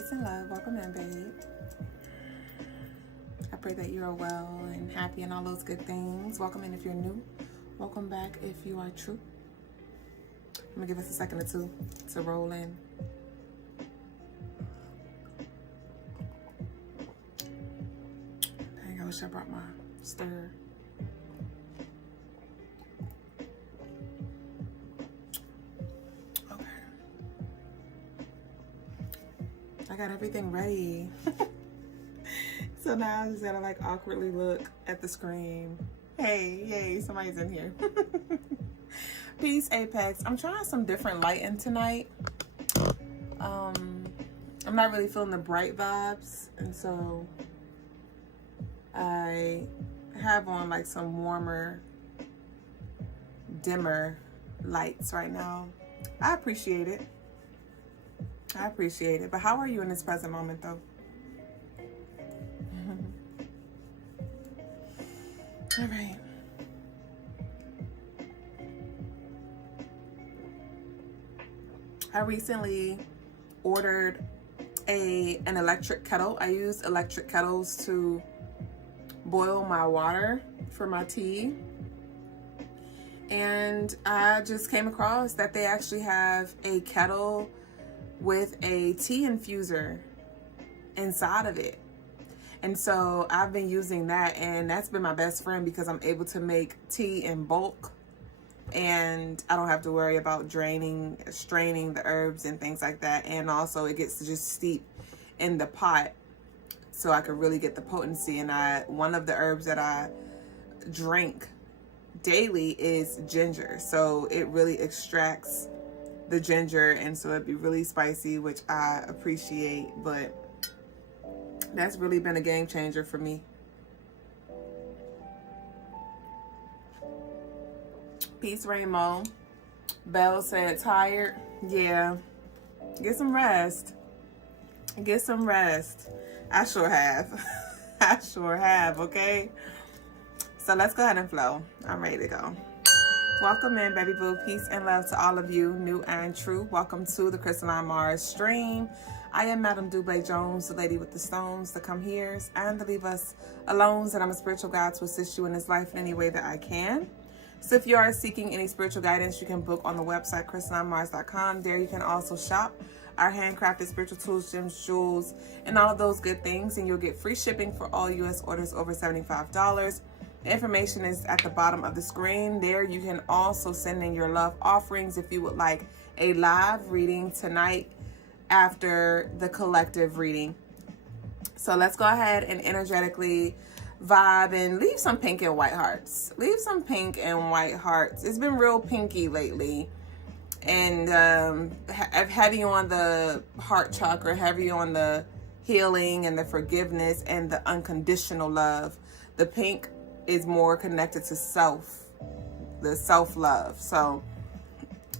Peace and love. Welcome in, babe. I pray that you are well and happy and all those good things. Welcome in if you're new. Welcome back if you are true. I'm gonna give us a second or two to roll in. Dang, I wish I brought my stir. Okay. I got everything ready. So now I just gotta like awkwardly look at the screen. Hey, yay, somebody's in here. Peace, Apex. I'm trying some different lighting tonight. I'm not really feeling the bright vibes, and so I have on like some warmer, dimmer lights right now. I appreciate it. I appreciate it. But how are you in this present moment, though? All right. I recently ordered an electric kettle. I use electric kettles to boil my water for my tea. And I just came across that they actually have a kettle with a tea infuser inside of it. And so I've been using that, and that's been my best friend because I'm able to make tea in bulk, and I don't have to worry about straining the herbs and things like that. And also it gets to just steep in the pot so I could really get the potency. And one of the herbs that I drink daily is ginger, so it really extracts the ginger, and so it'd be really spicy, which I appreciate. But that's really been a game changer for me. Peace, Rainbow. Belle said, tired? Yeah. Get some rest. Get some rest. I sure have. I sure have, okay? So let's go ahead and flow. I'm ready to go. Welcome in, baby boo. Peace and love to all of you, new and true. Welcome to the Crystaline Mars stream. I am Madam Dublé Jones, the lady with the stones, the come heres, and the leave us alone. And I'm a spiritual guide to assist you in this life in any way that I can. So if you are seeking any spiritual guidance, you can book on the website, CrystalineMars.com. There you can also shop our handcrafted spiritual tools, gems, jewels, and all of those good things. And you'll get free shipping for all U.S. orders over $75. The information is at the bottom of the screen. There you can also send in your love offerings if you would like a live reading tonight after the collective reading. So let's go ahead and energetically vibe and leave some pink and white hearts. Leave some pink and white hearts. It's been real pinky lately, and heavy on the heart chakra, heavy on the healing and the forgiveness and the unconditional love. The pink is more connected to the self-love. So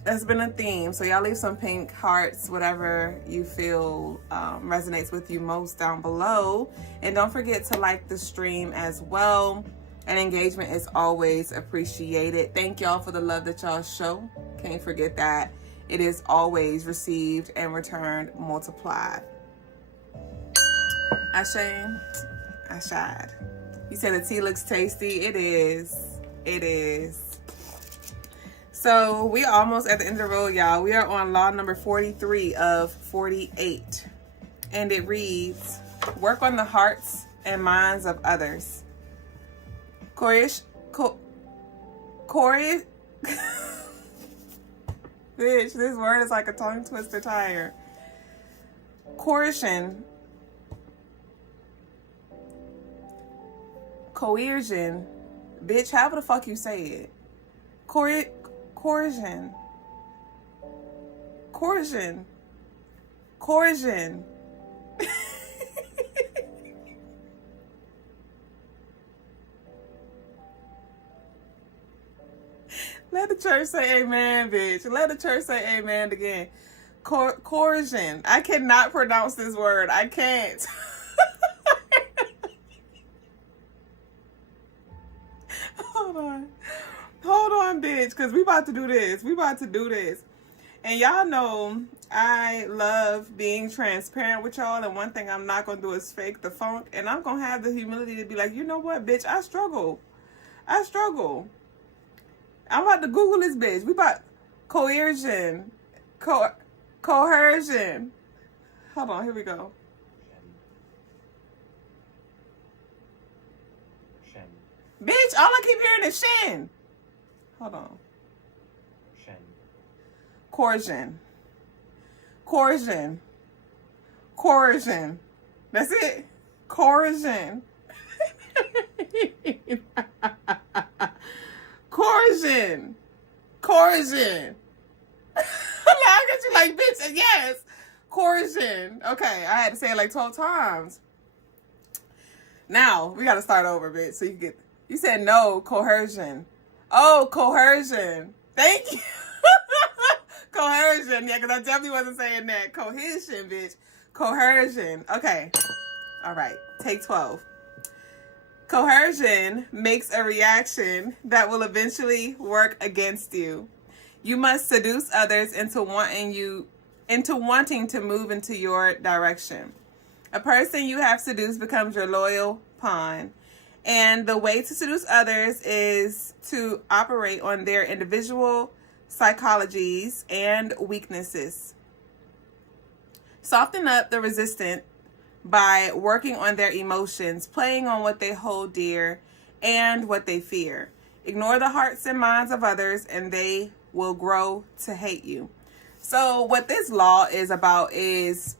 that's been a theme. So y'all leave some pink hearts, whatever you feel resonates with you most down below. And don't forget to like the stream as well. And engagement is always appreciated. Thank y'all for the love that y'all show. Can't forget that. It is always received and returned multiplied. Ashe, Ashad. You said the tea looks tasty. It is. It is. So we are almost at the end of the road, y'all. We are on law number 43 of 48. And it reads, work on the hearts and minds of others. Bitch, this word is like a tongue twister tire. Coercion. Bitch, however the fuck you say it. Coercion. Let the church say amen, bitch. Let the church say amen again. Coercion. I cannot pronounce this word. I can't. Hold on, bitch, because we about to do this. And y'all know I love being transparent with y'all. And one thing I'm not going to do is fake the funk. And I'm going to have the humility to be like, you know what, bitch? I struggle. I'm about to Google this bitch. We about coercion. Coercion. Hold on. Here we go. Shen. Bitch, all I keep hearing is shin. Hold on. Shen. Coercion. Coercion. Coercion. That's it. Coercion. Coercion. Coercion. I got you like, bitch, yes. Coercion. Okay, I had to say it like 12 times. Now, we got to start over, bitch. So you said no, coercion. Oh, coercion. Thank you. Coercion. Yeah, because I definitely wasn't saying that. Cohesion, bitch. Coercion. Okay. All right. Take 12. Coercion makes a reaction that will eventually work against you. You must seduce others into wanting to move into your direction. A person you have seduced becomes your loyal pawn. And the way to seduce others is to operate on their individual psychologies and weaknesses. Soften up the resistant by working on their emotions, playing on what they hold dear and what they fear. Ignore the hearts and minds of others and they will grow to hate you. So what this law is about is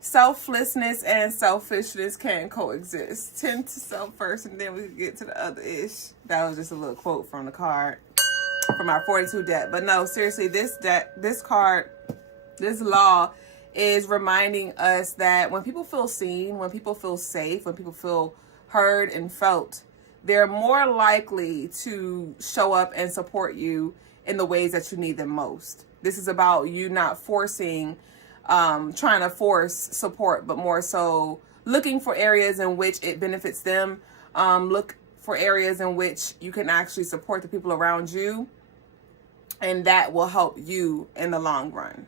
selflessness and selfishness can coexist. Tend to self first and then we can get to the other ish. That was just a little quote from the card from our 42 deck. But no, seriously, this card, this law is reminding us that when people feel seen, when people feel safe, when people feel heard and felt, they're more likely to show up and support you in the ways that you need them most. This is about you not forcing, trying to force support, but more so looking for areas in which it benefits them. Look for areas in which you can actually support the people around you, and that will help you in the long run.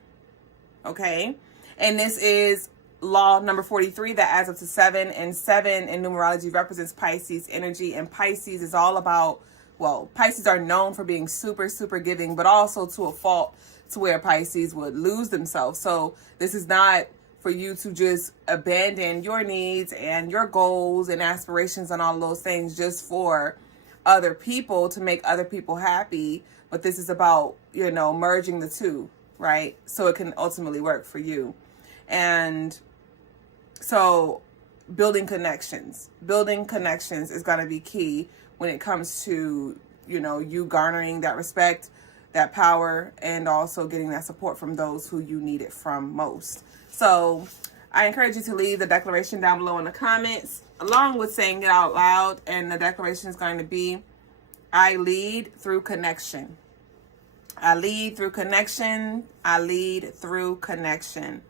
Okay? And this is law number 43 that adds up to 7. And 7 in numerology represents Pisces energy. And Pisces is all about, well, Pisces are known for being super, super giving, but also to a fault to where Pisces would lose themselves. So this is not for you to just abandon your needs and your goals and aspirations and all those things just for other people to make other people happy. But this is about, merging the two, right? So it can ultimately work for you. And so building connections is going to be key when it comes to, you garnering that respect, that power, and also getting that support from those who you need it from most. So I encourage you to leave the declaration down below in the comments, along with saying it out loud. And the declaration is going to be, I lead through connection. I lead through connection. I lead through connection.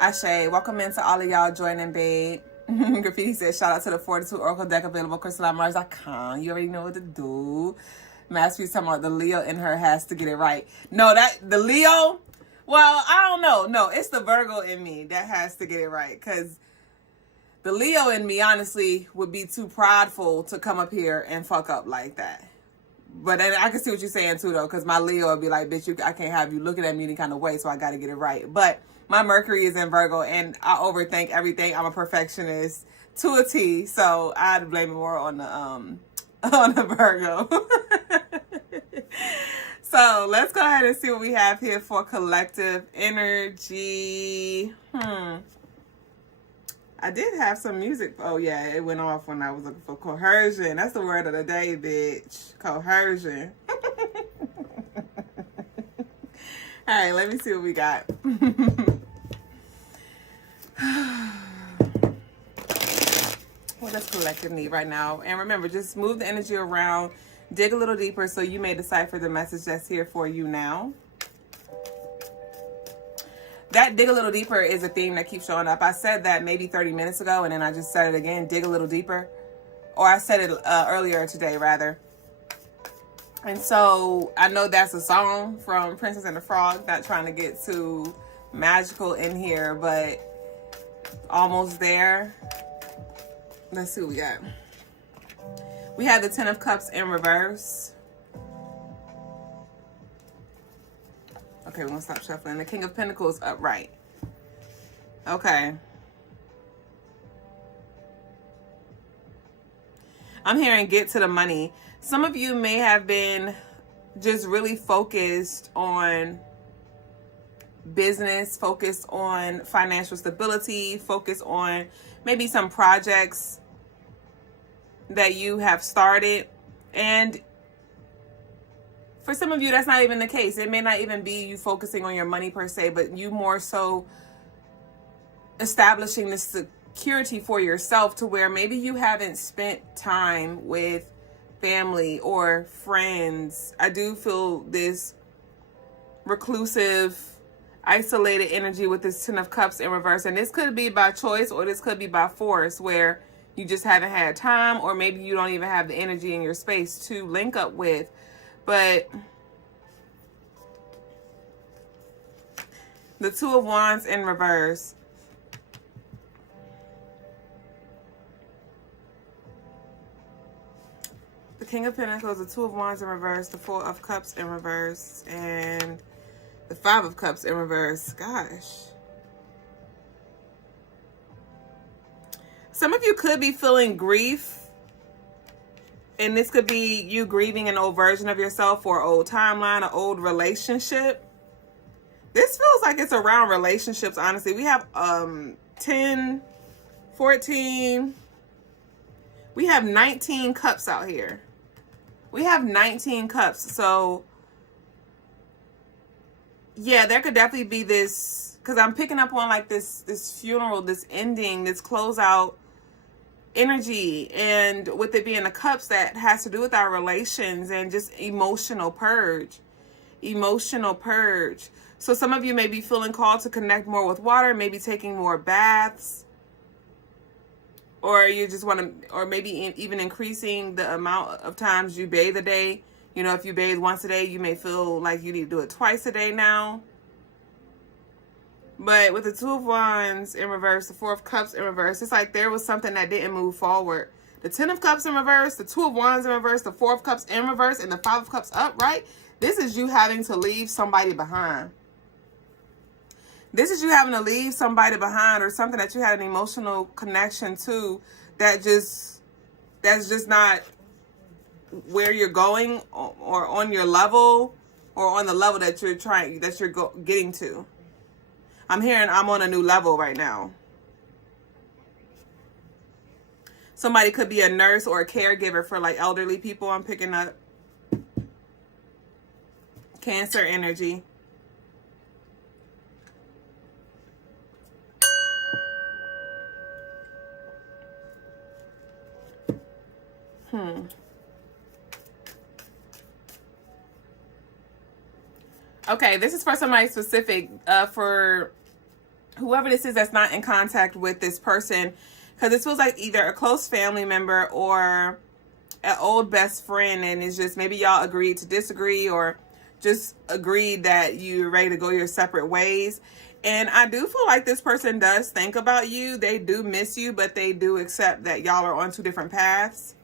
Ashe, welcome into all of y'all joining, babe. Graffiti says, shout out to the 42 Oracle deck available, Crystaline Mars.com. You already know what to do. Masterpiece talking about the Leo in her has to get it right. No, the Leo, well, I don't know. No, it's the Virgo in me that has to get it right. Because the Leo in me, honestly, would be too prideful to come up here and fuck up like that. But then I can see what you're saying, too, though. Because my Leo would be like, bitch, I can't have you looking at me any kind of way, so I got to get it right. But my Mercury is in Virgo, and I overthink everything. I'm a perfectionist to a T, so I'd blame it more on the Virgo. So let's go ahead and see what we have here for collective energy. I did have some music. Oh yeah, it went off when I was looking for coercion. That's the word of the day, bitch. Coercion. All right, let me see what we got. What does collective need right now? And remember, just move the energy around, dig a little deeper so you may decipher the message that's here for you now. That dig a little deeper is a theme that keeps showing up. I said that maybe 30 minutes ago, and then I just said it again, dig a little deeper. Or I said it earlier today, rather. And so I know that's a song from Princess and the Frog, not trying to get too magical in here, but almost there. Let's see what we got. We have the Ten of Cups in reverse. Okay, we're gonna stop shuffling. The King of Pentacles upright. Okay. I'm hearing get to the money. Some of you may have been just really focused on business, focused on financial stability, focused on maybe some projects that you have started. And for some of you, that's not even the case. It may not even be you focusing on your money per se, but you more so establishing this security for yourself to where maybe you haven't spent time with family or friends. I do feel this reclusive, isolated energy with this Ten of Cups in reverse. And this could be by choice or this could be by force, where you just haven't had time, or maybe you don't even have the energy in your space to link up with. But the Two of Wands in reverse. The King of Pentacles, the Two of Wands in reverse, the Four of Cups in reverse, and the Five of Cups in reverse. Gosh. Some of you could be feeling grief. And this could be you grieving an old version of yourself or old timeline, an old relationship. This feels like it's around relationships, honestly. We have 10, 14. We have 19 cups out here. We have 19 cups. So, yeah, there could definitely be this, because I'm picking up on like this funeral, this ending, this closeout energy. And with it being the cups, that has to do with our relations and just emotional purge. Emotional purge. So some of you may be feeling called to connect more with water, maybe taking more baths. Or you just want to, or maybe even increasing the amount of times you bathe a day. You know, if you bathe once a day, you may feel like you need to do it twice a day now. But with the Two of Wands in reverse, the Four of Cups in reverse, it's like there was something that didn't move forward. The Ten of Cups in reverse, the Two of Wands in reverse, the Four of Cups in reverse, and the Five of Cups upright. This is you having to leave somebody behind. This is you having to leave somebody behind, or something that you had an emotional connection to that's just not where you're going, or on your level, or on the level that you're getting to. I'm hearing I'm on a new level right now. Somebody could be a nurse or a caregiver for like elderly people. I'm picking up Cancer energy. Okay, this is for somebody specific, for whoever this is that's not in contact with this person, because this feels like either a close family member or an old best friend, and it's just maybe y'all agreed to disagree, or just agreed that you're ready to go your separate ways. And I do feel like this person does think about you. They do miss you, but they do accept that y'all are on two different paths,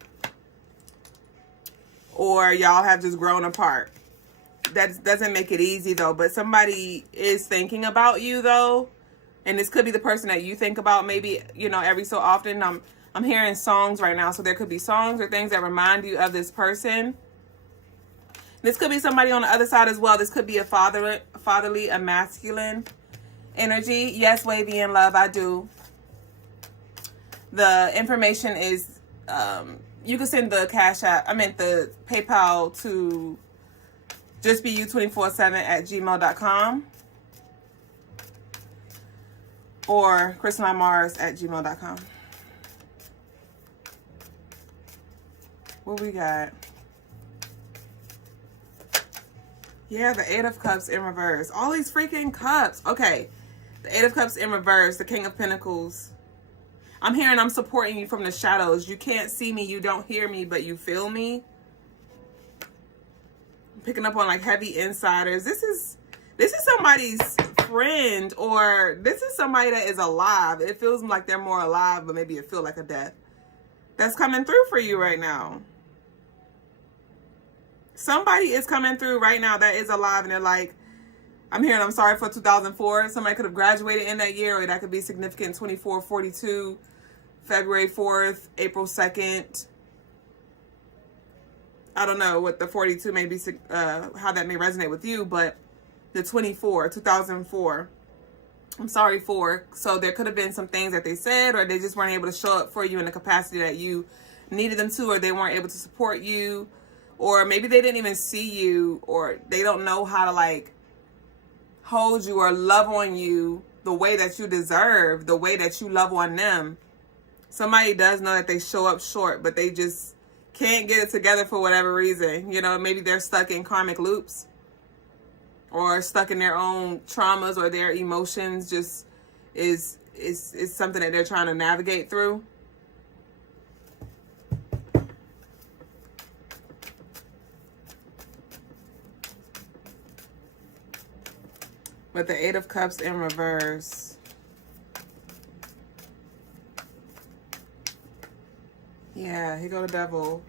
or y'all have just grown apart. That doesn't make it easy though, but somebody is thinking about you though. And this could be the person that you think about maybe, you know, every so often. I'm hearing songs right now, so there could be songs or things that remind you of this person. This could be somebody on the other side as well. This could be a fatherly, a masculine energy. Yes, Wavy in Love, I do. The information is, you can send the Cash App, the PayPal to justbeyou247@gmail.com or Crystaline Mars @gmail.com. What we got? Yeah, the Eight of Cups in reverse. All these freaking cups. Okay, the Eight of Cups in reverse, the King of Pentacles. I'm hearing I'm supporting you from the shadows. You can't see me, you don't hear me, but you feel me. picking up on like heavy insiders. This is somebody's friend, or this is somebody that is alive. It feels like they're more alive, but maybe it feels like a death. That's coming through for you right now. Somebody is coming through right now that is alive, and they're like, I'm hearing I'm sorry for 2004. Somebody could have graduated in that year, or that could be significant. 24, 42, February 4th, April 2nd. I don't know what the 42 may be, how that may resonate with you, but the 24, 2004. I'm sorry for. So there could have been some things that they said, or they just weren't able to show up for you in the capacity that you needed them to, or they weren't able to support you, or maybe they didn't even see you, or they don't know how to like hold you or love on you the way that you deserve, the way that you love on them. Somebody does know that they show up short, but they just can't get it together for whatever reason. You know, maybe they're stuck in karmic loops, or stuck in their own traumas, or their emotions just is something that they're trying to navigate through. But the Eight of Cups in reverse. Yeah, here go the Devil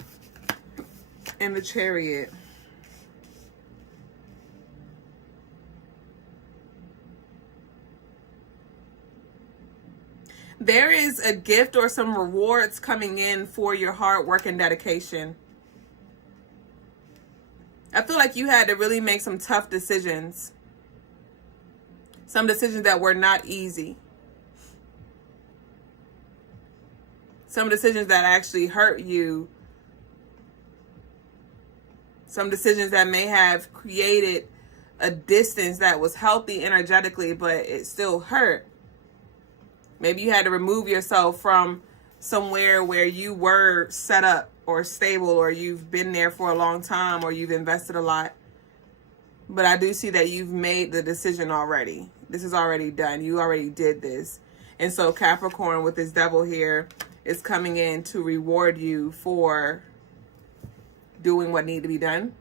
in the Chariot. There is a gift or some rewards coming in for your hard work and dedication. I feel like you had to really make some tough decisions. Some decisions that were not easy. Some decisions that actually hurt you. Some decisions that may have created a distance that was healthy energetically, but it still hurt. Maybe you had to remove yourself from somewhere where you were set up or stable, or you've been there for a long time, or you've invested a lot. But I do see that you've made the decision already. This is already done. You already did this. And so Capricorn with this Devil here is coming in to reward you for doing what needed to be done.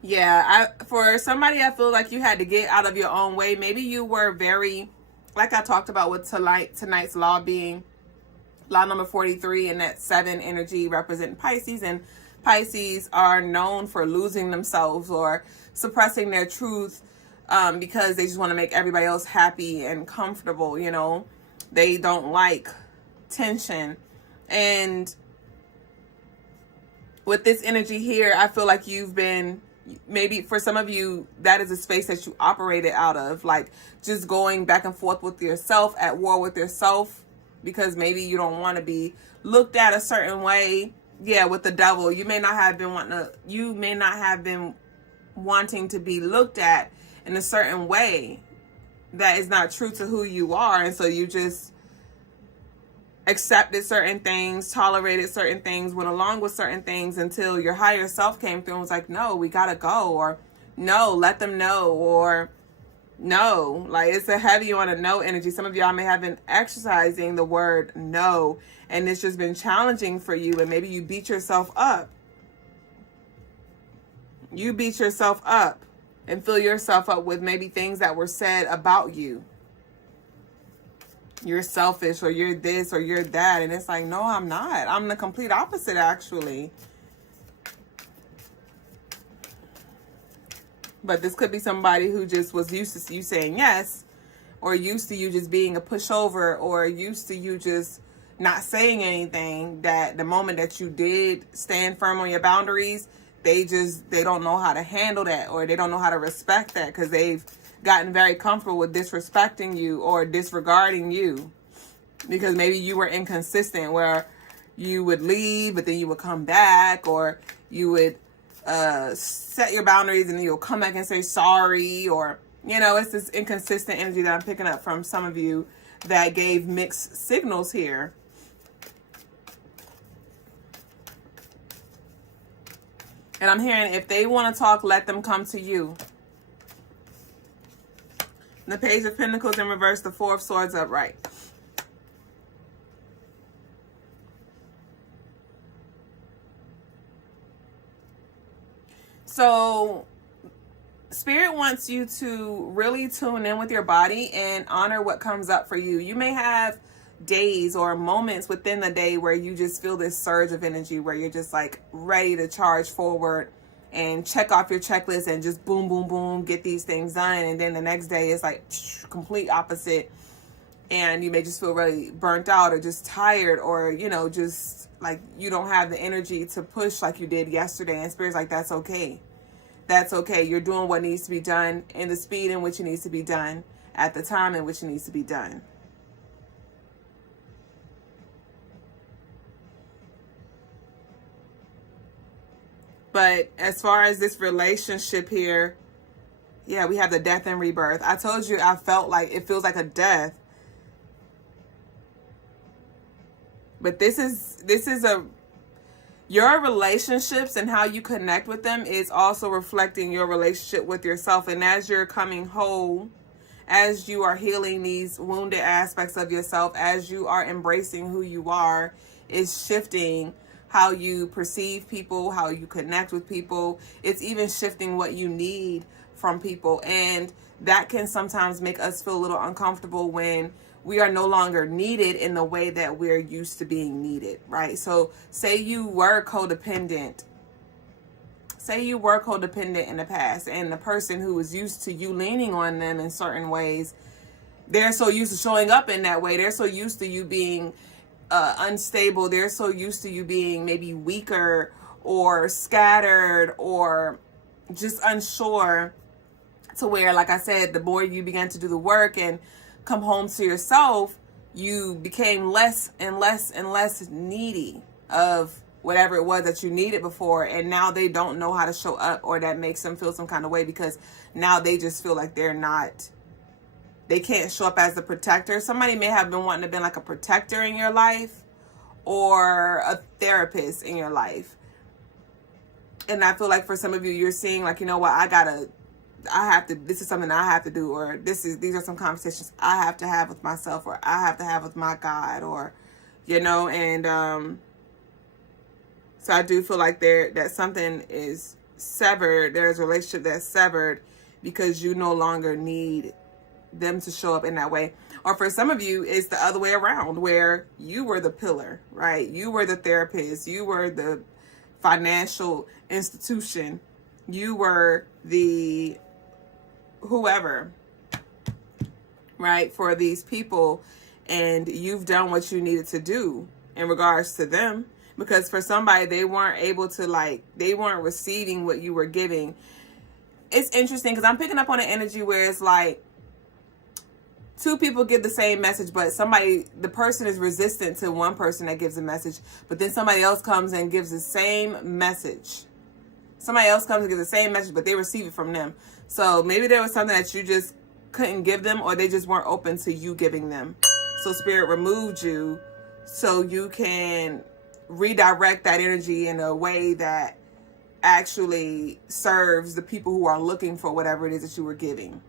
Yeah, for somebody, I feel like you had to get out of your own way. Maybe you were very, like I talked about with tonight's law being law number 43, and that 7 energy representing Pisces. And Pisces are known for losing themselves or suppressing their truth because they just want to make everybody else happy and comfortable, you know. They don't like tension. And with this energy here, I feel like you've been, maybe for some of you, that is a space that you operated out of, like just going back and forth with yourself, at war with yourself, because maybe you don't want to be looked at a certain way. Yeah, with the Devil, you may not have been wanting to be looked at in a certain way that is not true to who you are, and so you just accepted certain things, tolerated certain things, went along with certain things until your higher self came through and was like, no, we gotta go, or no, let them know, or no. Like, it's a heavy on a no energy. Some of y'all may have been exercising the word no, and it's just been challenging for you, and maybe you beat yourself up. You beat yourself up and fill yourself up with maybe things that were said about you. You're selfish, or you're this, or you're that. And it's like, no, I'm not. I'm the complete opposite, actually. But this could be somebody who just was used to you saying yes, or used to you just being a pushover, or used to you just not saying anything, that the moment that you did stand firm on your boundaries, they don't know how to handle that, or they don't know how to respect that, because they've gotten very comfortable with disrespecting you or disregarding you, because maybe you were inconsistent, where you would leave but then you would come back, or you would set your boundaries and then you'll come back and say sorry, or, you know, it's this inconsistent energy that I'm picking up from some of you that gave mixed signals here. And I'm hearing, if they want to talk, let them come to you. The Page of Pentacles in reverse, the Four of Swords upright. So Spirit wants you to really tune in with your body and honor what comes up for you. You may have days or moments within the day where you just feel this surge of energy, where you're just like ready to charge forward and check off your checklist and just boom, boom, boom, get these things done. And then the next day is like complete opposite. And you may just feel really burnt out or just tired, or, you know, just like you don't have the energy to push like you did yesterday. And Spirit's like, that's okay. That's okay. You're doing what needs to be done in the speed in which it needs to be done at the time in which it needs to be done. But as far as this relationship here, yeah, we have the death and rebirth. I told you I felt like it feels like a death. But this is your relationships and how you connect with them is also reflecting your relationship with yourself. And as you're coming whole, as you are healing these wounded aspects of yourself, as you are embracing who you are, is shifting how you perceive people, how you connect with people. It's even shifting what you need from people. And that can sometimes make us feel a little uncomfortable when we are no longer needed in the way that we're used to being needed, right? So say you were codependent. Say you were codependent in the past, and the person who was used to you leaning on them in certain ways, they're so used to showing up in that way. They're so used to you being unstable. They're so used to you being maybe weaker or scattered or just unsure, to where, like I said, the more you began to do the work and come home to yourself, you became less and less and less needy of whatever it was that you needed before. And now they don't know how to show up, or that makes them feel some kind of way, because now they just feel like they can't show up as a protector. Somebody may have been wanting to be like a protector in your life or a therapist in your life. And I feel like for some of you, you're seeing like, you know what, this is something I have to do, or these are some conversations I have to have with myself, or I have to have with my God, or, you know, and so I do feel like that something is severed. There's a relationship that's severed because you no longer need them to show up in that way. Or for some of you, it's the other way around, where you were the pillar, right? You were the therapist. You were the financial institution. You were the whoever, right, for these people, and you've done what you needed to do in regards to them. Because for somebody, they weren't able to, they weren't receiving what you were giving. It's interesting because I'm picking up on an energy where it's like two people give the same message, but the person is resistant to one person that gives a message, but then somebody else comes and gives the same message. Somebody else comes and gives the same message, but they receive it from them. So maybe there was something that you just couldn't give them, or they just weren't open to you giving them. So Spirit removed you so you can redirect that energy in a way that actually serves the people who are looking for whatever it is that you were giving.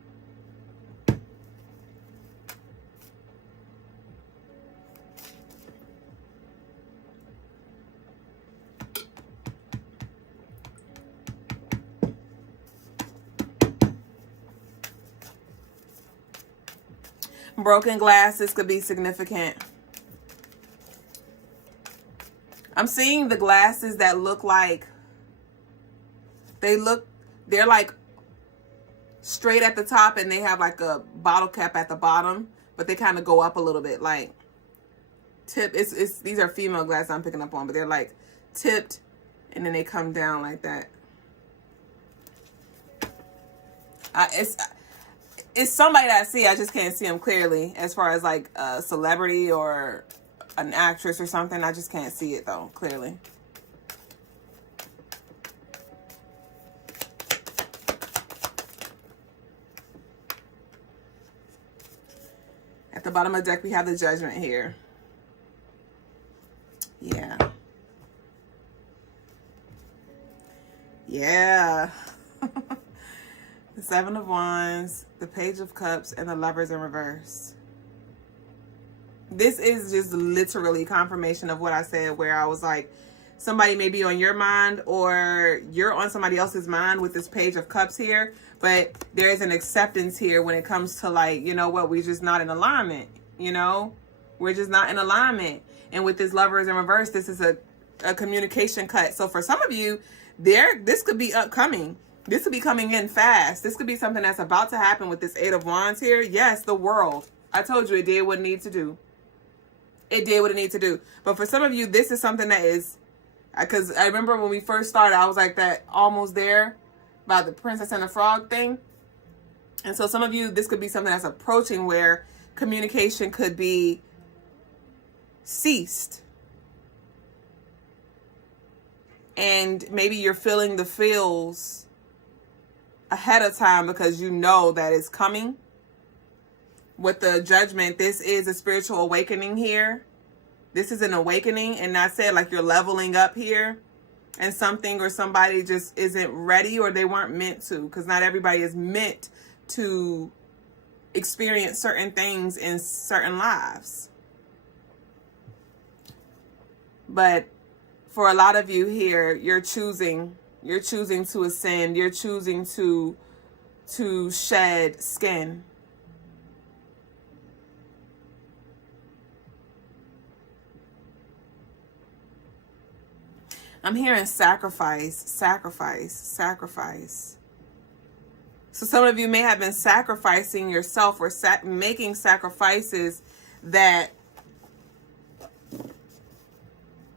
Broken glasses could be significant. I'm seeing the glasses that look like they're like straight at the top, and they have like a bottle cap at the bottom, but they kind of go up a little bit, like tip. These are female glasses I'm picking up on, but they're like tipped, and then they come down like that. It's somebody that I see. I just can't see them clearly. As far as like a celebrity or an actress or something, I just can't see it though clearly. At the bottom of the deck, we have the Judgment here. Yeah. Yeah. The Seven of Wands, the Page of Cups, and the Lovers in reverse. This is just literally confirmation of what I said, where I was like, somebody may be on your mind, or you're on somebody else's mind with this Page of Cups here. But there is an acceptance here when it comes to, like, you know what, we're just not in alignment. You know, we're just not in alignment. And with this Lovers in reverse, this is a communication cut. So for some of you, this could be upcoming. This could be coming in fast. This could be something that's about to happen with this Eight of Wands here. Yes, the world. I told you it did what it needed to do. It did what it needed to do. But for some of you, this is something that is, because I remember when we first started, I was like that almost there about the Princess and the Frog thing. And so some of you, this could be something that's approaching where communication could be ceased. And maybe you're feeling the feels ahead of time because you know that it's coming. With the Judgment, this is a spiritual awakening here. This is an awakening, and that's it. Like, you're leveling up here, and something or somebody just isn't ready, or they weren't meant to, because not everybody is meant to experience certain things in certain lives. But for a lot of you here, you're choosing to ascend. You're choosing to shed skin. I'm hearing sacrifice, sacrifice, sacrifice. So some of you may have been sacrificing yourself, or making sacrifices that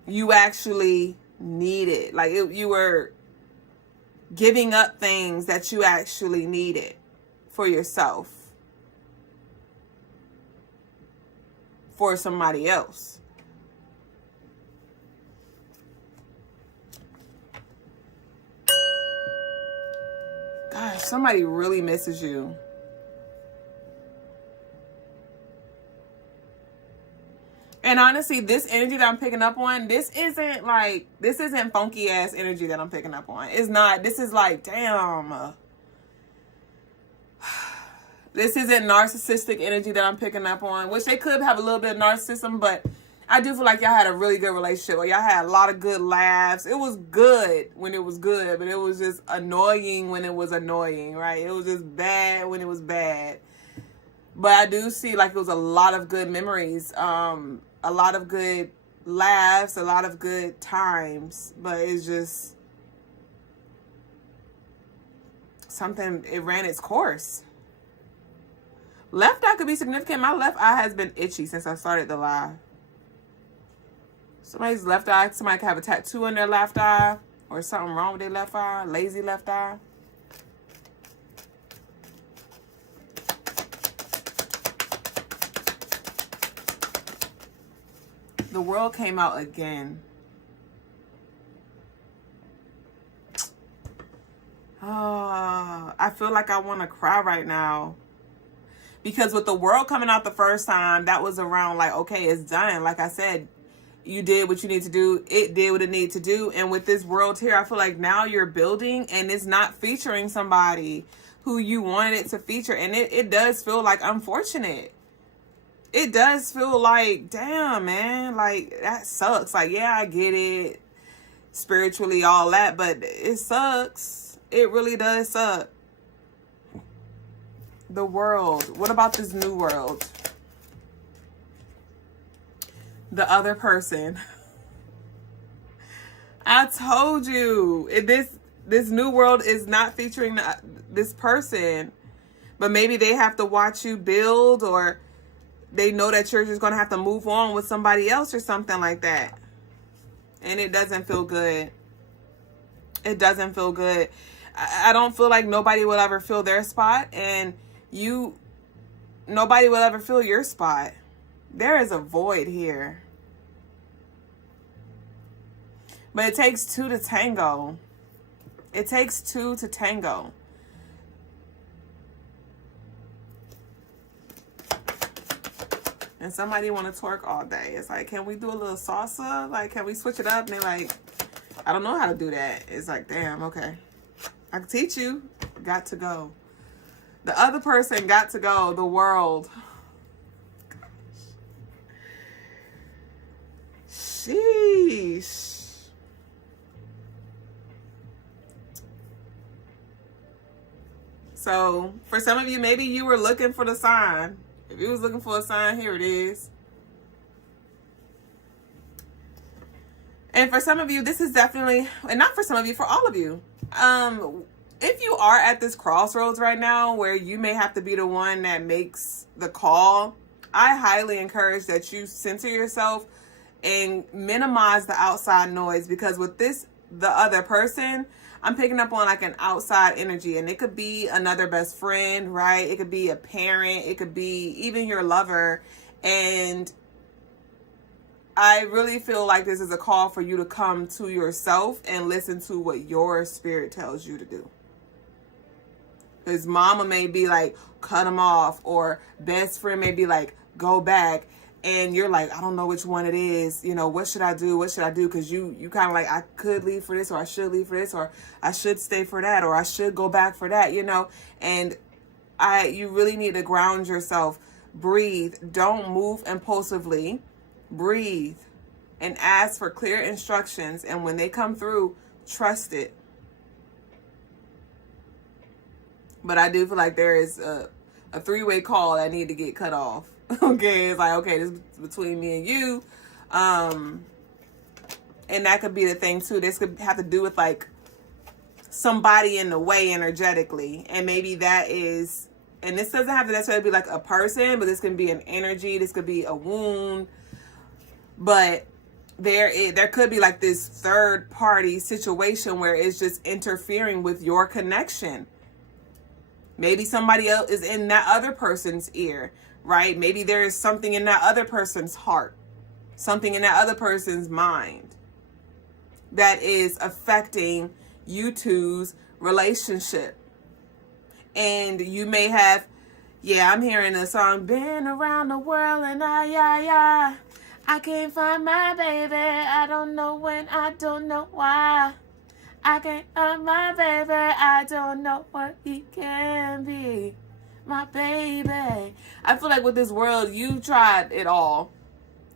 you actually needed. Like, you were giving up things that you actually needed for yourself, for somebody else. Gosh, somebody really misses you. And honestly, this energy that I'm picking up on, this isn't funky ass energy that I'm picking up on. It's not. This is like, damn. This isn't narcissistic energy that I'm picking up on, which they could have a little bit of narcissism, but I do feel like y'all had a really good relationship, or y'all had a lot of good laughs. It was good when it was good, but it was just annoying when it was annoying, right? It was just bad when it was bad. But I do see like it was a lot of good memories, a lot of good laughs, a lot of good times, but it's just something, it ran its course. Left eye could be significant. My left eye has been itchy since I started the live. Somebody's left eye, somebody could have a tattoo in their left eye, or something wrong with their left eye, lazy left eye. The World came out again. Oh, I feel like I want to cry right now. Because with the World coming out the first time, that was around like, okay, it's done. Like I said, you did what you need to do. It did what it needed to do. And with this World here, I feel like now you're building, and it's not featuring somebody who you wanted it to feature. And it does feel like unfortunate. It does feel like, damn, man, like that sucks. Like, yeah, I get it. Spiritually, all that, but it sucks. It really does suck. The World. What about this new world? The other person. I told you. This new world is not featuring this person. But maybe they have to watch you build, or they know that you're just going to have to move on with somebody else or something like that. And it doesn't feel good. It doesn't feel good. I don't feel like nobody will ever fill their spot, and nobody will ever fill your spot. There is a void here. But it takes two to tango. It takes two to tango. And somebody want to twerk all day. It's like, can we do a little salsa? Like, can we switch it up? And they're like, I don't know how to do that. It's like, damn, okay. I can teach you. Got to go. The other person got to go. The World. Sheesh. So for some of you, maybe you were looking for the sign. If you was looking for a sign, here it is. And for some of you, this is definitely, and not for some of you, for all of you. If you are at this crossroads right now where you may have to be the one that makes the call, I highly encourage that you center yourself and minimize the outside noise, because with this, the other person, I'm picking up on like an outside energy, and it could be another best friend, right? It could be a parent. It could be even your lover. And I really feel like this is a call for you to come to yourself and listen to what your spirit tells you to do. His mama may be like, cut him off, or best friend may be like, go back. And you're like, I don't know which one it is. You know, what should I do? What should I do? Because you kind of like, I could leave for this, or I should leave for this, or I should stay for that, or I should go back for that, you know. And you really need to ground yourself. Breathe. Don't move impulsively. Breathe and ask for clear instructions. And when they come through, trust it. But I do feel like there is a three-way call that need to get cut off. Okay, it's like, okay, this is between me and you. And that could be the thing too. This could have to do with like somebody in the way energetically. And maybe that is, and this doesn't have to necessarily be like a person, but this can be an energy. This could be a wound. But there could be like this third party situation where it's just interfering with your connection. Maybe somebody else is in that other person's ear, right? Maybe there is something in that other person's heart, something in that other person's mind that is affecting you two's relationship. And you may have, I'm hearing a song, been around the world and I can't find my baby. I don't know when, I don't know why. I can't find my baby. I don't know what he can be. My baby. I feel like with this world, you tried it all.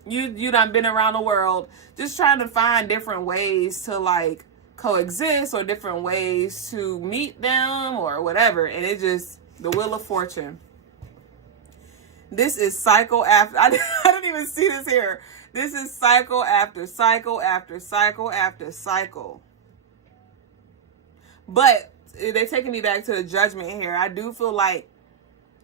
You done been around the world just trying to find different ways to like coexist, or different ways to meet them, or whatever. And it just, the wheel of fortune. This is cycle after, I didn't even see this here. This is cycle after cycle after cycle after cycle. But they're taking me back to the judgment here. I do feel like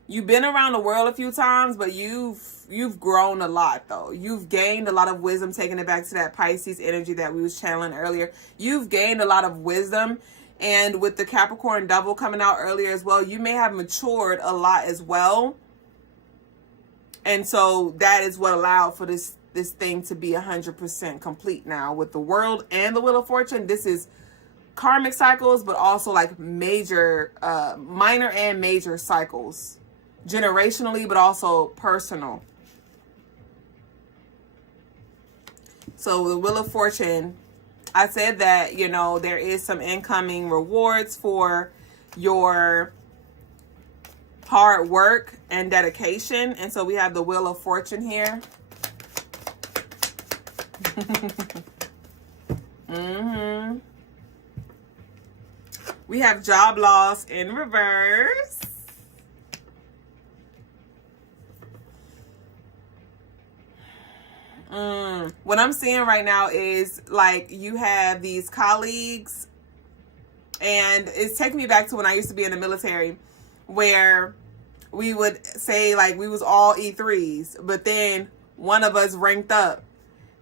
you've been around the world a few times, but you've grown a lot though. You've gained a lot of wisdom, taking it back to that Pisces energy that we was channeling earlier. You've gained a lot of wisdom. And with the Capricorn double coming out earlier as well, you may have matured a lot as well. And so that is what allowed for this thing to be 100% complete now with the world and the Wheel of Fortune. This is karmic cycles, but also like major, minor and major cycles, generationally, but also personal. So the Wheel of Fortune, I said that, you know, there is some incoming rewards for your hard work and dedication. And so we have the Wheel of Fortune here. We have job loss in reverse. What I'm seeing right now is like you have these colleagues, and it's taking me back to when I used to be in the military, where we would say like we was all E3s, but then one of us ranked up,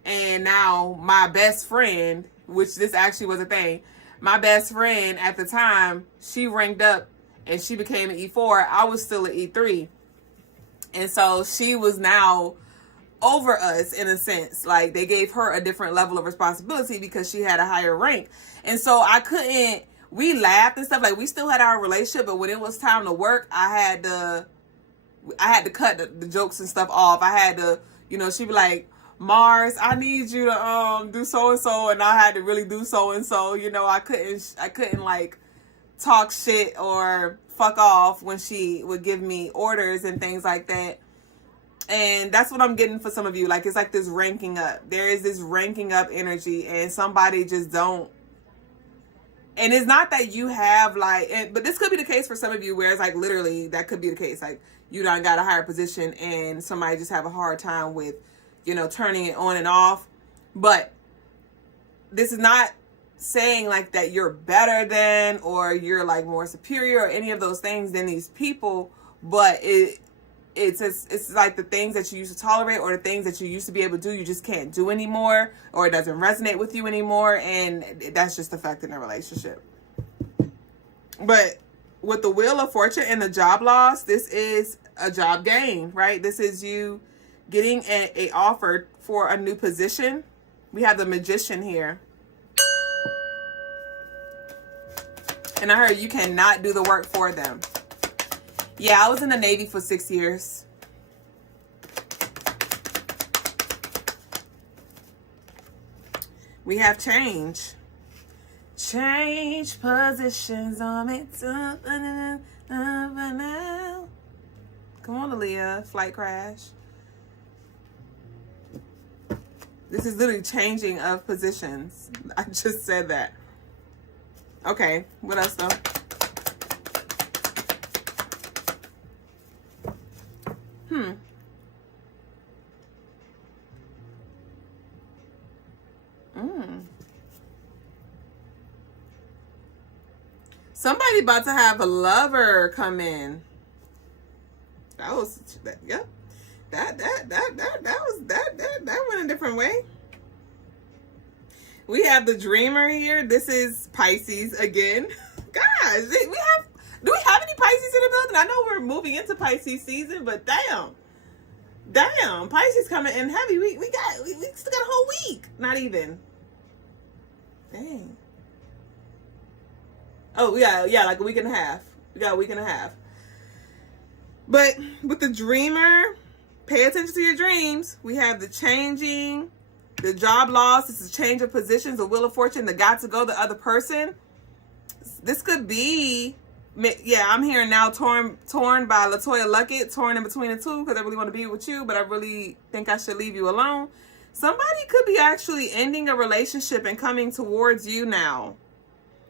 and now my best friend, which this actually was a thing, my best friend at the time, she ranked up and she became an E4. I was still an E3. And so she was now over us in a sense. Like they gave her a different level of responsibility because she had a higher rank. And so we laughed and stuff. Like we still had our relationship, but when it was time to work, I had to cut the jokes and stuff off. I had to, you know, she'd be like, Mars, I need you to do so and so, and I had to really do so and so. You know, I couldn't like talk shit or fuck off when she would give me orders and things like that. And that's what I'm getting for some of you. Like it's like this ranking up. There is this ranking up energy, and somebody just don't And it's not that you have like, but this could be the case for some of you where it's like literally that could be the case. Like you done got a higher position and somebody just have a hard time with, you know, turning it on and off. But this is not saying like that you're better than or you're like more superior or any of those things than these people. But it's like the things that you used to tolerate or the things that you used to be able to do, you just can't do anymore, or it doesn't resonate with you anymore, and that's just affecting the relationship. But with the Wheel of Fortune and the job loss, this is a job gain, right? This is you getting a offer for a new position. We have the Magician here. And I heard you cannot do the work for them. Yeah, I was in the Navy for 6 years. We have change. Change positions on me too. Now. Come on, Aaliyah. Flight crash. This is literally changing of positions. I just said that. Okay, what else though? Somebody about to have a lover come in. That was, yep. That went a different way. We have the Dreamer here. This is Pisces again. Gosh, do we have any Pisces in the building? I know we're moving into Pisces season, but damn, Pisces coming in heavy. We still got a whole week. Not even. Dang. Oh, yeah, like a week and a half. We got a week and a half. But with the Dreamer, pay attention to your dreams. We have the changing, the job loss. This is change of positions, the Wheel of Fortune, the got to go, the other person. This could be, yeah, I'm hearing now torn by Latoya Luckett, torn in between the two because I really want to be with you, but I really think I should leave you alone. Somebody could be actually ending a relationship and coming towards you now.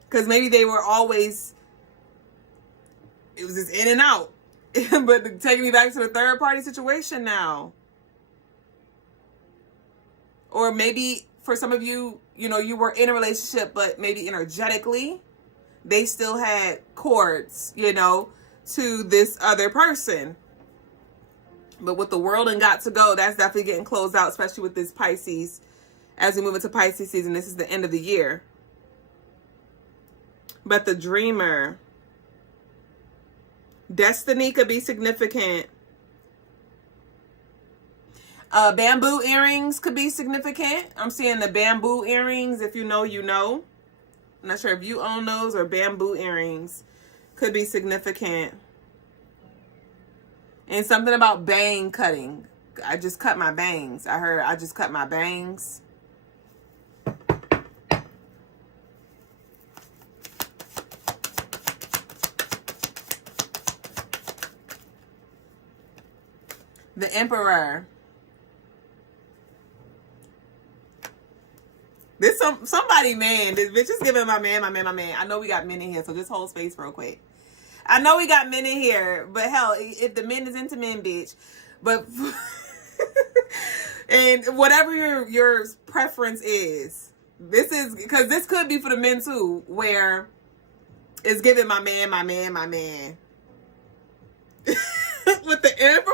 Because maybe they were always, it was just in and out. But taking me back to the third party situation now. Or maybe for some of you, you know, you were in a relationship, but maybe energetically, they still had cords, you know, to this other person. But with the World and got to go, that's definitely getting closed out, especially with this Pisces. As we move into Pisces season, this is the end of the year. But the Dreamer, destiny could be significant. Bamboo earrings could be significant. I'm seeing the bamboo earrings. If you know, you know. I'm not sure if you own those or bamboo earrings could be significant. And something about bang cutting. I just cut my bangs. I heard I just cut my bangs. The Emperor. This somebody, man. This bitch is giving my man. I know we got men in here, so just hold space real quick. I know we got men in here, but hell, if the men is into men, bitch. But and whatever your preference is, this is because this could be for the men too, where it's giving my man. With the Emperor.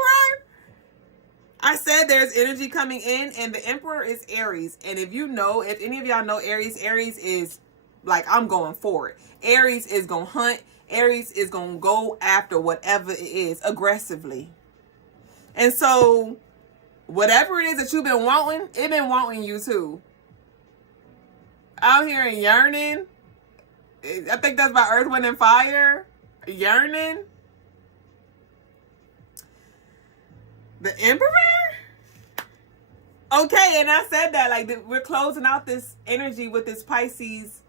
I said there's energy coming in, and the Emperor is Aries. And if you know, if any of y'all know Aries, Aries is like, I'm going for it. Aries is going to hunt. Aries is going to go after whatever it is aggressively. And so whatever it is that you've been wanting, it been wanting you too. Out here and yearning. I think that's by Earth, Wind, and Fire. Yearning. The Emperor? Okay, and I said that like we're closing out this energy with this Pisces,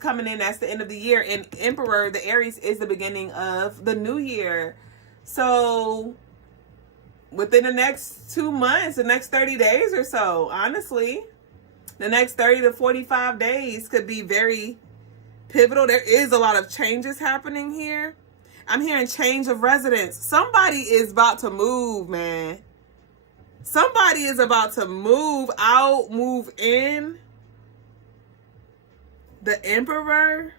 coming in. That's the end of the year, and Emperor, the Aries, is the beginning of the new year. So within the next 2 months, the next 30 days or so, honestly, The next 30 to 45 days could be very pivotal. There is a lot of changes happening here. I'm hearing change of residence. Somebody is about to move, man. Somebody is about to move out, move in. The Emperor.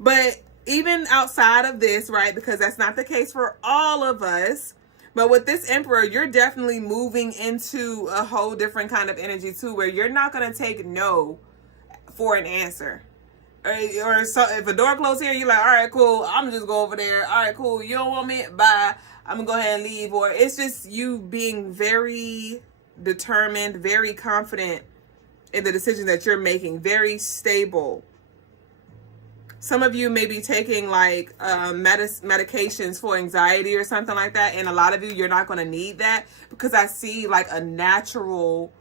But even outside of this, right, because that's not the case for all of us, but with this Emperor, you're definitely moving into a whole different kind of energy too, where you're not going to take no for an answer. Or so, if a door closed here, you're like, all right, cool, I'm just go over there. All right, cool, you don't want me? Bye. I'm going to go ahead and leave. Or it's just you being very determined, very confident in the decision that you're making, very stable. Some of you may be taking like medications for anxiety or something like that. And a lot of you, you're not going to need that, because I see like a natural,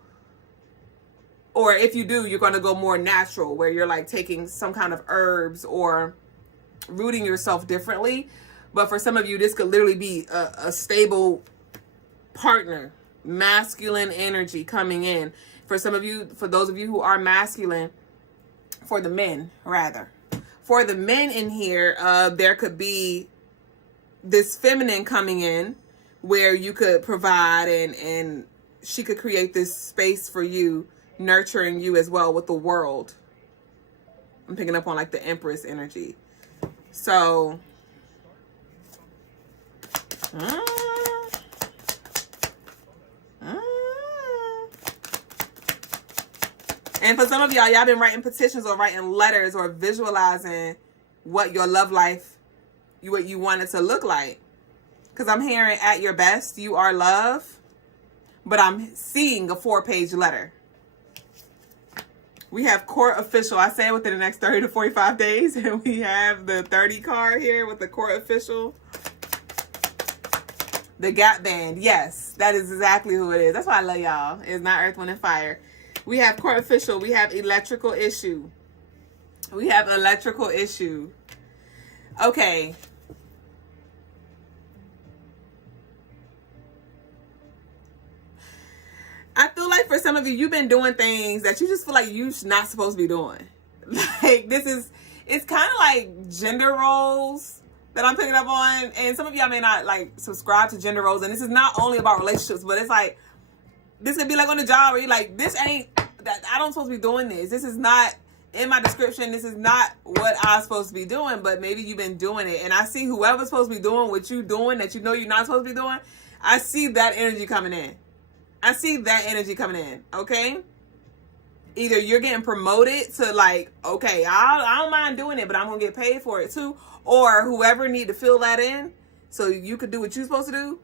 or if you do, you're going to go more natural, where you're like taking some kind of herbs or rooting yourself differently. But for some of you, this could literally be a stable partner, masculine energy coming in. For some of you, for those of you who are masculine, for the men rather. For the men in here, there could be this feminine coming in where you could provide, and she could create this space for you, nurturing you as well with the world. I'm picking up on like the Empress energy. So, and for some of y'all been writing petitions or writing letters or visualizing what your love life, what you want it to look like. Because I'm hearing at your best, you are love. But I'm seeing a 4-page letter. We have court official. I say within the next 30 to 45 days. And we have the 30 card here with the court official. The gap band. Yes, that is exactly who it is. That's why I love y'all. It's not Earth, Wind, and Fire. We have court official. We have electrical issue. We have electrical issue. Okay. I feel like for some of you, you've been doing things that you just feel like you're not supposed to be doing. Like it's kind of like gender roles that I'm picking up on. And some of y'all may not like subscribe to gender roles. And this is not only about relationships, but it's like, this could be like on the job where you're like, this ain't, that I don't supposed to be doing this. This is not in my description. This is not what I'm supposed to be doing, but maybe you've been doing it. And I see whoever's supposed to be doing what you doing that you know you're not supposed to be doing. I see that energy coming in. I see that energy coming in. Okay. Either you're getting promoted to like, okay, I don't mind doing it, but I'm going to get paid for it too. Or whoever need to fill that in so you could do what you're supposed to do.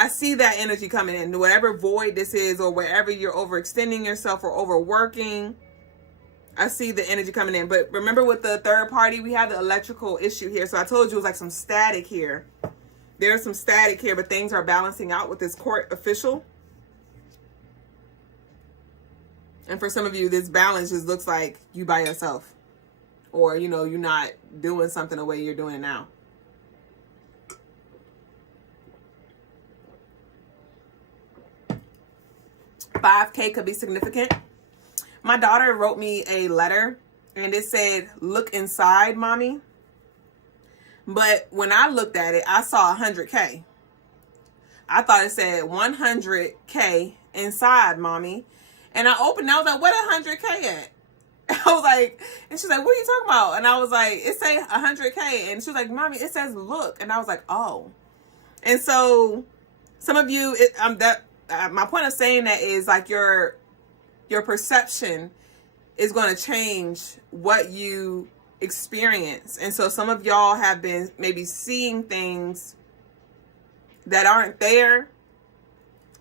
I see that energy coming in. Whatever void this is, or wherever you're overextending yourself or overworking, I see the energy coming in. But remember with the third party, we have the electrical issue here. So I told you it was like some static here. There's some static here, but things are balancing out with this court official. And for some of you, this balance just looks like you by yourself. Or, you know, you're not doing something the way you're doing it now. $5K could be significant. My daughter wrote me a letter and it said, look inside, mommy. But when I looked at it, I saw 100K. I thought it said 100K inside, mommy. And I opened, I was like, what 100K at? I was like, and she's like, what are you talking about? And I was like, it say 100K. And she was like, mommy, it says look. And I was like, oh. And so some of you, my point of saying that is like your perception is going to change what you experience. And so some of y'all have been maybe seeing things that aren't there.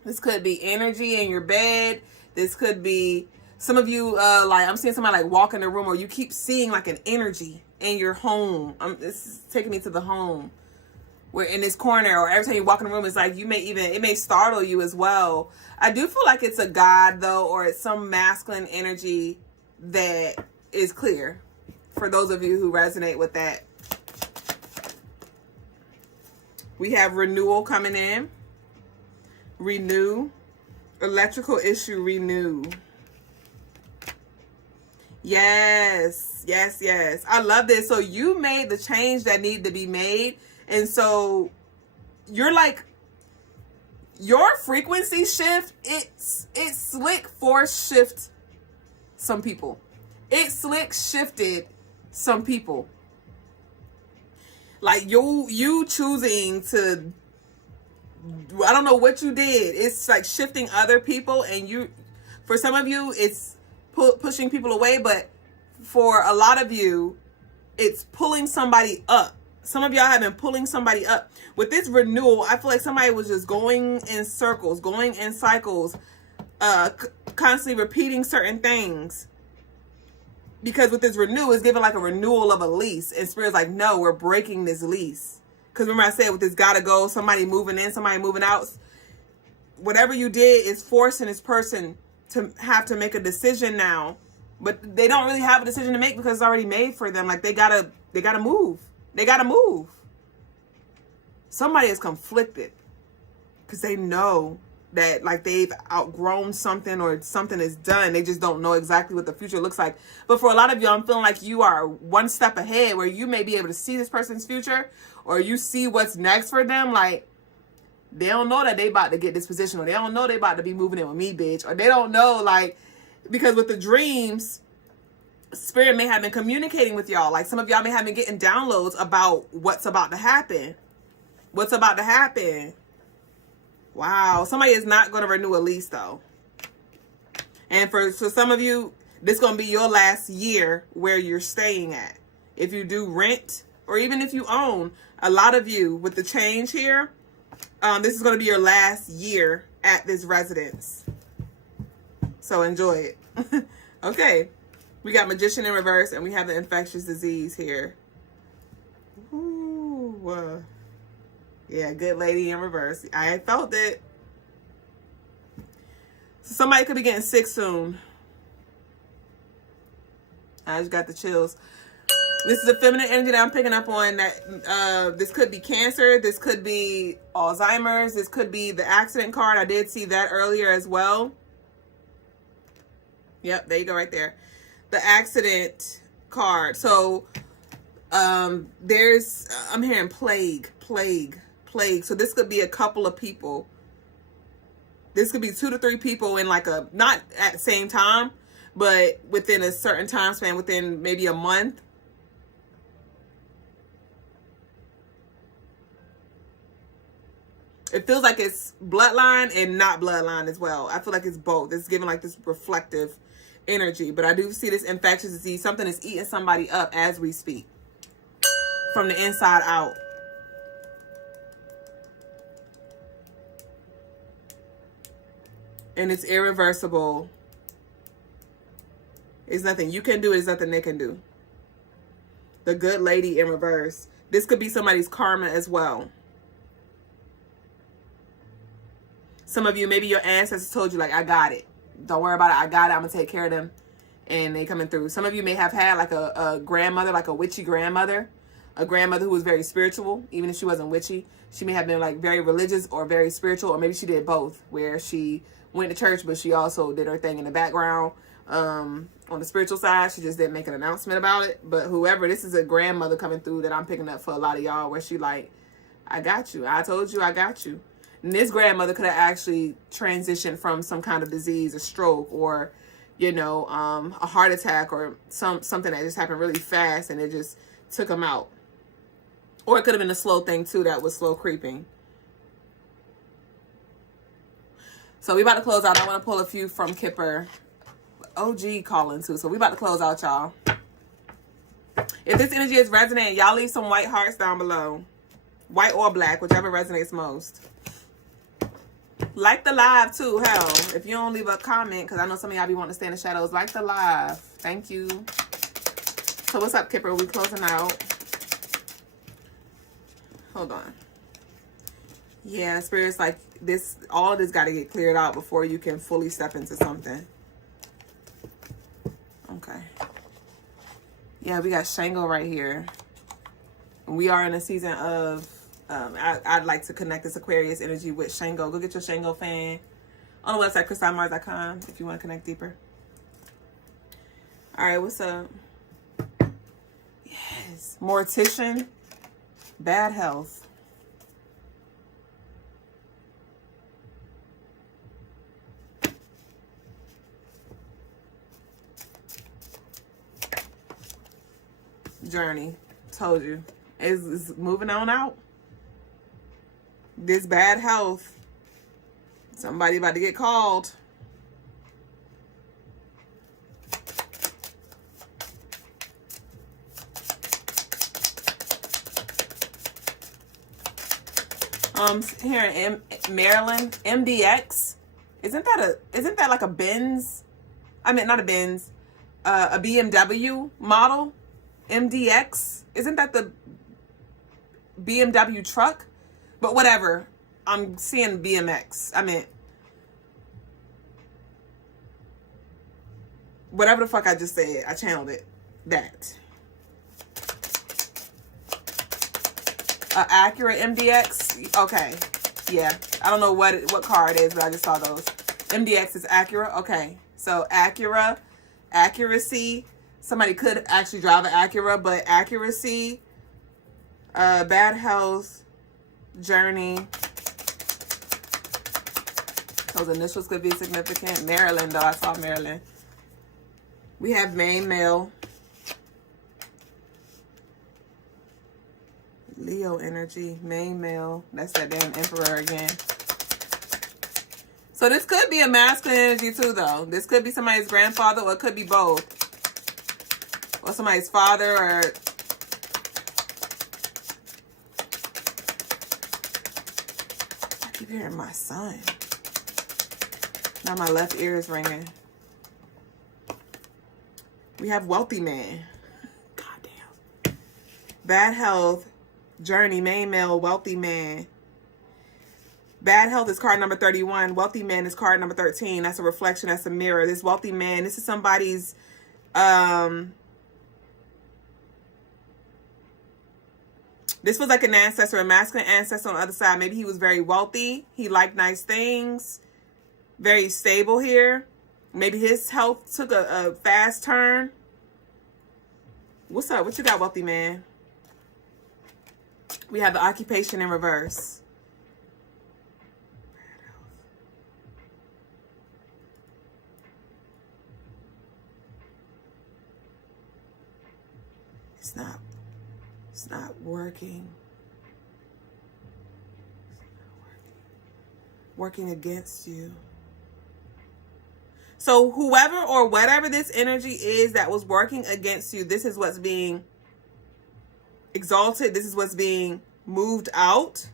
This could be energy in your bed. This could be some of you, like I'm seeing somebody like walk in the room, or you keep seeing like an energy in your home. This is taking me to the home. Where in this corner, or every time you walk in the room, it's like it may startle you as well. I do feel like it's a god though, or it's some masculine energy that is clear for those of you who resonate with that. We have renewal coming in. Renew. Electrical issue, renew. Yes, yes, yes. I love this. So you made the change that needed to be made. And so you're like, your frequency shift, it's slick force shift some people. It slick shifted some people. Like you choosing to, I don't know what you did. It's like shifting other people, and you, for some of you, it's pushing people away, but for a lot of you, it's pulling somebody up. Some of y'all have been pulling somebody up. With this renewal, I feel like somebody was just going in circles, going in cycles, constantly repeating certain things. Because with this renewal, it's given like a renewal of a lease. And Spirit's like, no, we're breaking this lease. Because remember I said with this gotta go, somebody moving in, somebody moving out. Whatever you did is forcing this person to have to make a decision now. But they don't really have a decision to make because it's already made for them. Like they gotta move. They gotta move. Somebody is conflicted because they know that like they've outgrown something or something is done. They just don't know exactly what the future looks like. But for a lot of you, I'm feeling like you are one step ahead where you may be able to see this person's future, or you see what's next for them. Like they don't know that they about to get this position, or they don't know they about to be moving in with me, bitch. Or they don't know, like, because with the dreams, Spirit may have been communicating with y'all. Like some of y'all may have been getting downloads about what's about to happen. What's about to happen. Wow. Somebody is not going to renew a lease though. And for some of you, this is going to be your last year where you're staying at. If you do rent or even if you own, a lot of you with the change here, this is going to be your last year at this residence. So enjoy it. Okay. We got Magician in reverse and we have the infectious disease here. Ooh. Yeah, good lady in reverse. I felt it. So somebody could be getting sick soon. I just got the chills. This is a feminine energy that I'm picking up on. That this could be cancer. This could be Alzheimer's. This could be the accident card. I did see that earlier as well. Yep, there you go right there. The accident card. So there's, I'm hearing plague. So this could be a couple of people. This could be 2 to 3 people in like a, not at the same time, but within a certain time span, within maybe a month. It feels like it's bloodline and not bloodline as well. I feel like it's both. It's giving like this reflective energy, but I do see this infectious disease. Something is eating somebody up as we speak from the inside out. And it's irreversible. It's nothing you can do. It's nothing they can do. The good lady in reverse. This could be somebody's karma as well. Some of you, maybe your ancestors told you, like, I got it. Don't worry about it. I got it. I'm going to take care of them. And they coming through. Some of you may have had like a grandmother, like a witchy grandmother. A grandmother who was very spiritual, even if she wasn't witchy. She may have been like very religious or very spiritual, or maybe she did both, where she went to church, but she also did her thing in the background. On the spiritual side, she just didn't make an announcement about it. But whoever, this is a grandmother coming through that I'm picking up for a lot of y'all, where she like, I got you. I told you I got you. And this grandmother could have actually transitioned from some kind of disease, a stroke, or, you know, a heart attack, or something that just happened really fast and it just took them out. Or it could have been a slow thing too that was slow creeping. So we about to close out. I want to pull a few from Kipper. OG calling too. So we about to close out, y'all. If this energy is resonating, y'all leave some white hearts down below. White or black, whichever resonates most. Like the live too, hell. If you don't leave a comment, because I know some of y'all be wanting to stay in the shadows, like the live. Thank you. So what's up, Kipper? We closing out. Hold on. Yeah, Spirit's like this, all of this got to get cleared out before you can fully step into something. Okay. Yeah, we got Shango right here. We are in a season of, I'd like to connect this Aquarius energy with Shango. Go get your Shango fan. On the website, CrystaLineMars.com, if you want to connect deeper. All right, what's up? Yes, mortician, bad health. Journey, told you, is moving on out. This bad health, somebody about to get called. Here in Maryland, MDX, isn't that like a Benz? I mean, not a Benz, a BMW model. MDX, isn't that the BMW truck? But whatever, I'm seeing BMX. I mean, whatever the fuck I just said, I channeled it. That. Acura MDX. Okay, yeah. I don't know what car it is, but I just saw those. MDX is Acura. Okay, so Acura, accuracy. Somebody could actually drive an Acura, but accuracy, bad health, journey. Those initials could be significant. Maryland, though. I saw Maryland. We have main male. Leo energy, main male. That's that damn emperor again. So this could be a masculine energy too, though. This could be somebody's grandfather, or it could be both. Or somebody's father, or... I keep hearing my son. Now my left ear is ringing. We have wealthy man. Goddamn. Bad health, journey, main male, wealthy man. Bad health is card number 31. Wealthy man is card number 13. That's a reflection. That's a mirror. This wealthy man, this is somebody's... This was like an ancestor, a masculine ancestor on the other side. Maybe he was very wealthy. He liked nice things. Very stable here. Maybe his health took a fast turn. What's up? What you got, wealthy man? We have the occupation in reverse. It's not working. Working against you. So whoever or whatever this energy is that was working against you, this is what's being exalted. This is what's being moved out.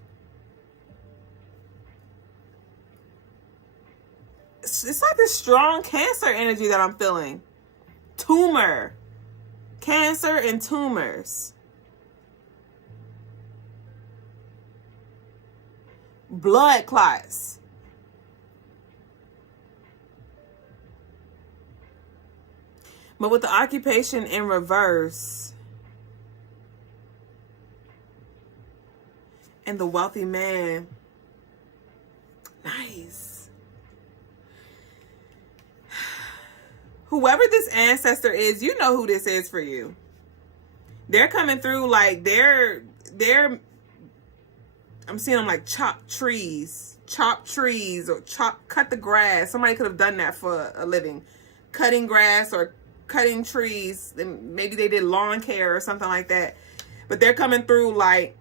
It's like this strong Cancer energy that I'm feeling. Tumor. Cancer and tumors. Blood clots. But with the occupation in reverse and the wealthy man, nice. Whoever this ancestor is, you know who this is for you. They're coming through like they're I'm seeing them like chop trees or cut the grass. Somebody could have done that for a living. Cutting grass or cutting trees. Maybe they did lawn care or something like that. But they're coming through like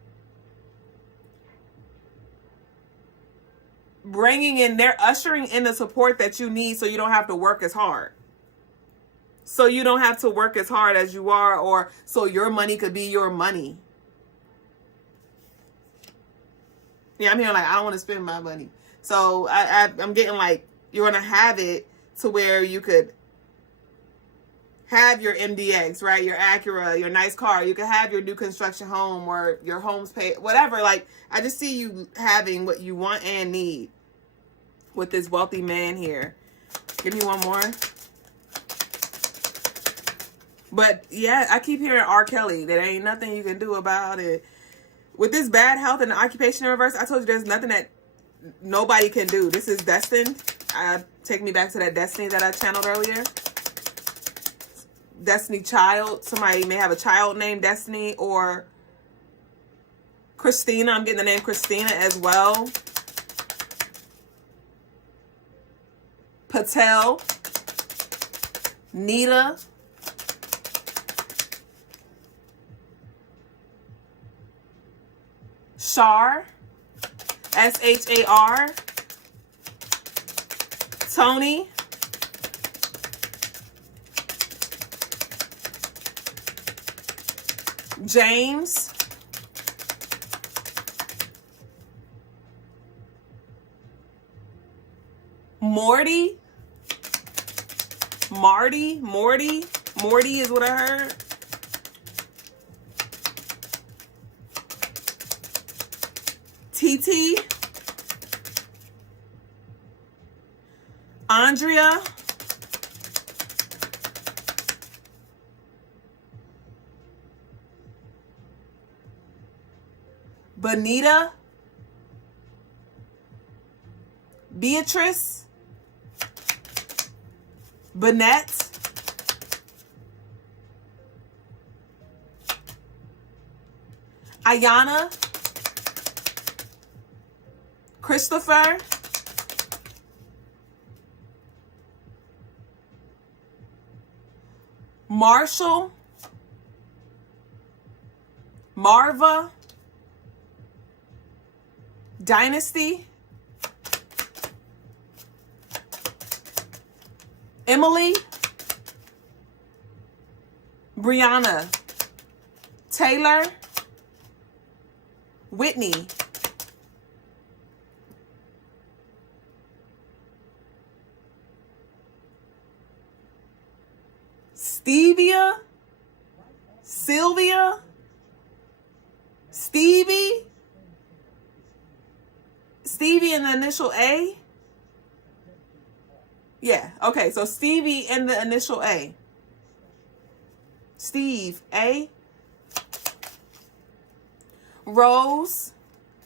they're ushering in the support that you need so you don't have to work as hard. So you don't have to work as hard as you are, or so your money could be your money. Yeah, I'm here like, I don't want to spend my money. So I'm getting like, you're going to have it to where you could have your MDX, right? Your Acura, your nice car. You could have your new construction home or your home's paid, whatever. Like, I just see you having what you want and need with this wealthy man here. Give me one more. But yeah, I keep hearing R. Kelly. There ain't nothing you can do about it. With this bad health and the occupation in reverse, I told you there's nothing that nobody can do. This is destined. Take me back to that Destiny that I channeled earlier. Destiny child. Somebody may have a child named Destiny, or Christina. I'm getting the name Christina as well. Patel. Nita. Shar. S-H-A-R. Tony. James. Morty. Morty is what I heard. TT. Andrea. Bonita. Beatrice. Bonette. Ayana. Christopher. Marshall. Marva. Dynasty. Emily. Brianna. Taylor. Whitney. Stevia. Sylvia. Stevie. Stevie in the initial A. Yeah, okay, so Stevie in the initial A. Steve, A. Rose,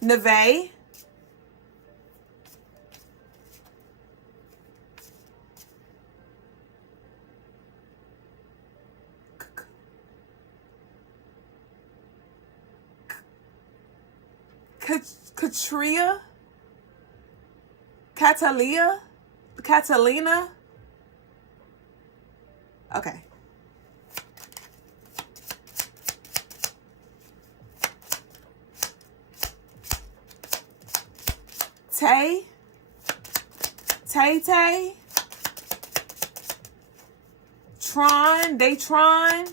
Neve. Katria. Catalina. Okay. Tay. Tron. Daytron.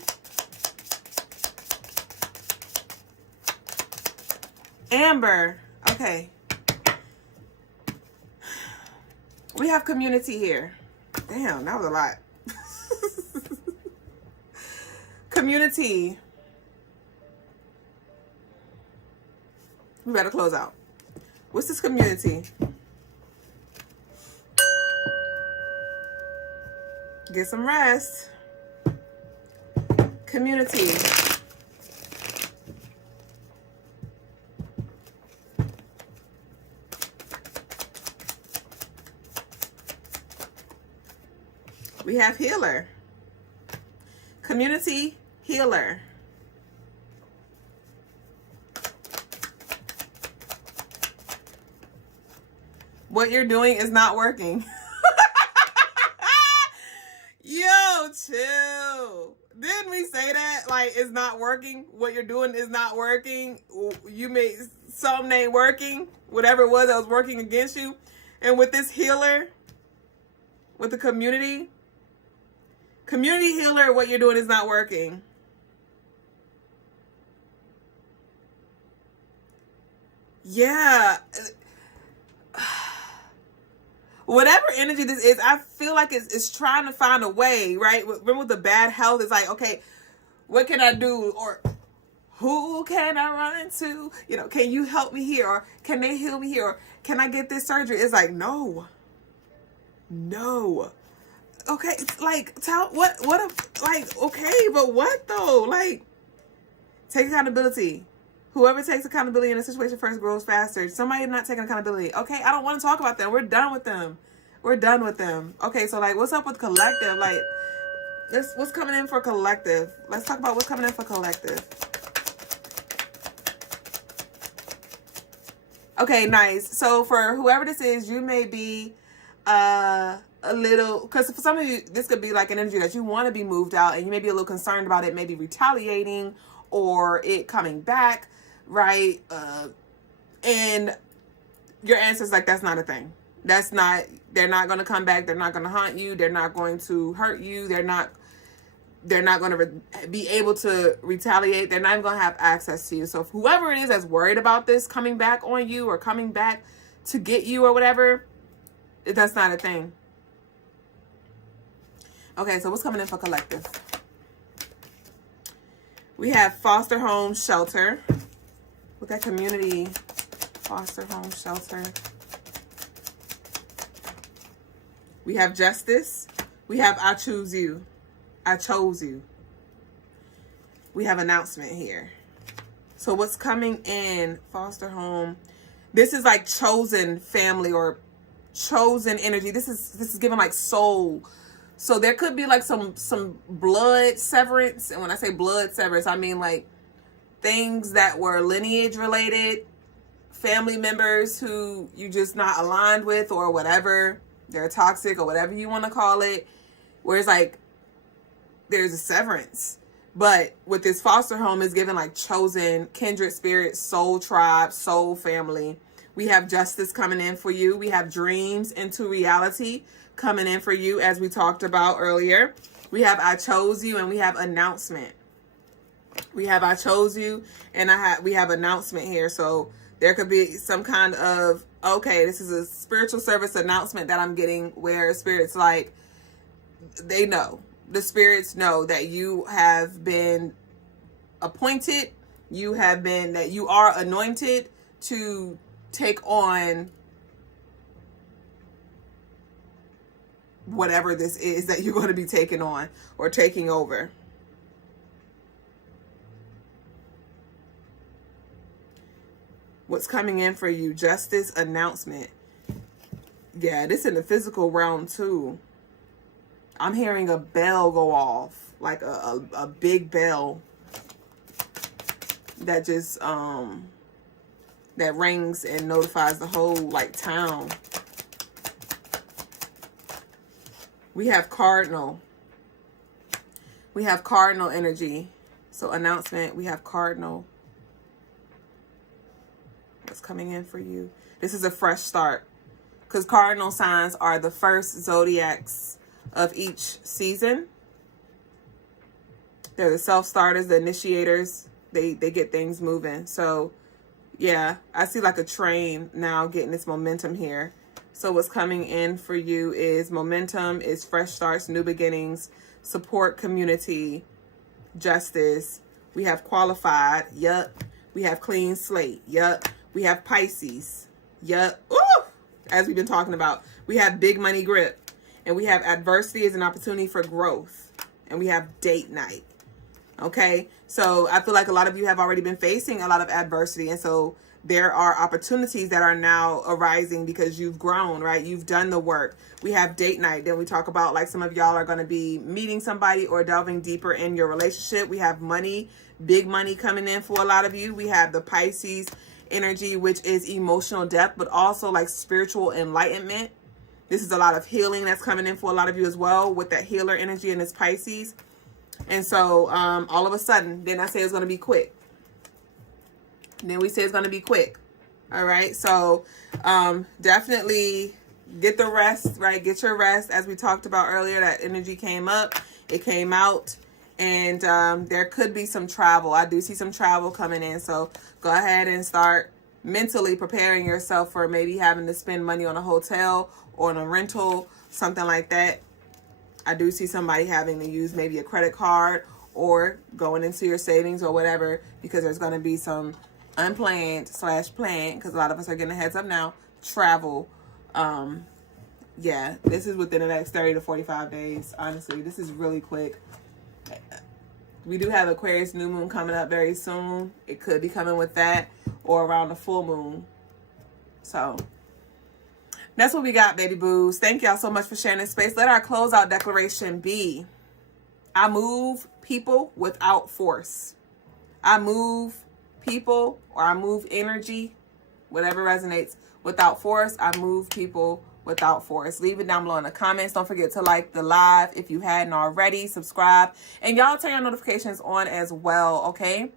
Amber. Okay. We have community here. Damn, that was a lot. Community. We better close out. What's this community? Get some rest. Community. We have healer. Community healer. What you're doing is not working. Yo, chill. Didn't we say that? Like, it's not working. What you're doing is not working. You made something ain't working. Whatever it was that was working against you. And with this healer, with the community healer, what you're doing is not working. Yeah. Whatever energy this is, I feel like it's trying to find a way, right? Remember with the bad health, it's like, okay, what can I do? Or who can I run to? You know, can you help me here? Or can they heal me here? Or can I get this surgery? It's like, no. Okay, like, okay, but what though? Like, take accountability. Whoever takes accountability in a situation first grows faster. Somebody not taking accountability. Okay, I don't want to talk about them. We're done with them. We're done with them. Okay, so like, what's up with collective? Like, what's coming in for collective? Let's talk about what's coming in for collective. Okay, nice. So for whoever this is, you may be a little, because for some of you, this could be like an energy that you want to be moved out, and you may be a little concerned about it, maybe retaliating or it coming back, right? And your answer's like, that's not a thing. That's not, they're not going to come back. They're not going to haunt you. They're not going to hurt you. They're not going to be able to retaliate. They're not even going to have access to you. So if whoever it is that's worried about this coming back on you or coming back to get you or whatever, that's not a thing. Okay, so what's coming in for collective? We have foster home shelter. With that community, foster home shelter. We have justice. We have I choose you. I chose you. We have announcement here. So what's coming in foster home? This is like chosen family or chosen energy. This is given like soul. So there could be like some blood severance. And when I say blood severance, I mean like things that were lineage related, family members who you just not aligned with or whatever. They're toxic or whatever you want to call it. Where it's like there's a severance. But with this foster home is given like chosen, kindred spirit, soul tribe, soul family. We have justice coming in for you. We have dreams into reality coming in for you, as we talked about earlier. We have I chose you, and we have announcement. We have I chose you, and we have announcement here. So there could be some kind of, okay, this is a spiritual service announcement that I'm getting, where spirits like, they know. The spirits know that you have been appointed. That you are anointed to take on whatever this is that you're going to be taking on or taking over. What's coming in for you? Justice, announcement. Yeah, this in the physical realm too. I'm hearing a bell go off, like a big bell that just that rings and notifies the whole like town. We have cardinal. We have cardinal energy. So announcement, we have cardinal. What's coming in for you? This is a fresh start, because cardinal signs are the first zodiacs of each season. They're the self-starters, the initiators. They get things moving. So yeah, I see like a train now getting its momentum here. So what's coming in for you is momentum, is fresh starts, new beginnings, support, community, justice. We have qualified. Yup. We have clean slate. Yup. We have Pisces. Yup. Ooh! As we've been talking about. We have big money grip. And we have adversity as an opportunity for growth. And we have date night. Okay? So I feel like a lot of you have already been facing a lot of adversity. And so there are opportunities that are now arising because you've grown, right? You've done the work. We have date night. Then we talk about like some of y'all are going to be meeting somebody or delving deeper in your relationship. We have money, big money coming in for a lot of you. We have the Pisces energy, which is emotional depth, but also like spiritual enlightenment. This is a lot of healing that's coming in for a lot of you as well, with that healer energy in this Pisces. And so all of a sudden, then I say it's going to be quick. Then we say it's going to be quick. All right. So definitely get the rest, right? Get your rest. As we talked about earlier, that energy came up, it came out, and there could be some travel. I do see some travel coming in. So go ahead and start mentally preparing yourself for maybe having to spend money on a hotel or on a rental, something like that. I do see somebody having to use maybe a credit card or going into your savings or whatever, because there's going to be some unplanned / planned, because a lot of us are getting a heads up now, travel. Yeah, this is within the next 30 to 45 days. Honestly, this is really quick. We do have Aquarius new moon coming up very soon. It could be coming with that or around the full moon. So That's what we got, baby boos. Thank y'all so much for sharing this space. Let our closeout declaration be: I move people without force. I move people, or I move energy, whatever resonates, without force. I move people without force. Leave it down below in the comments. Don't forget to like the live if you hadn't already. Subscribe. And y'all turn your notifications on as well, okay?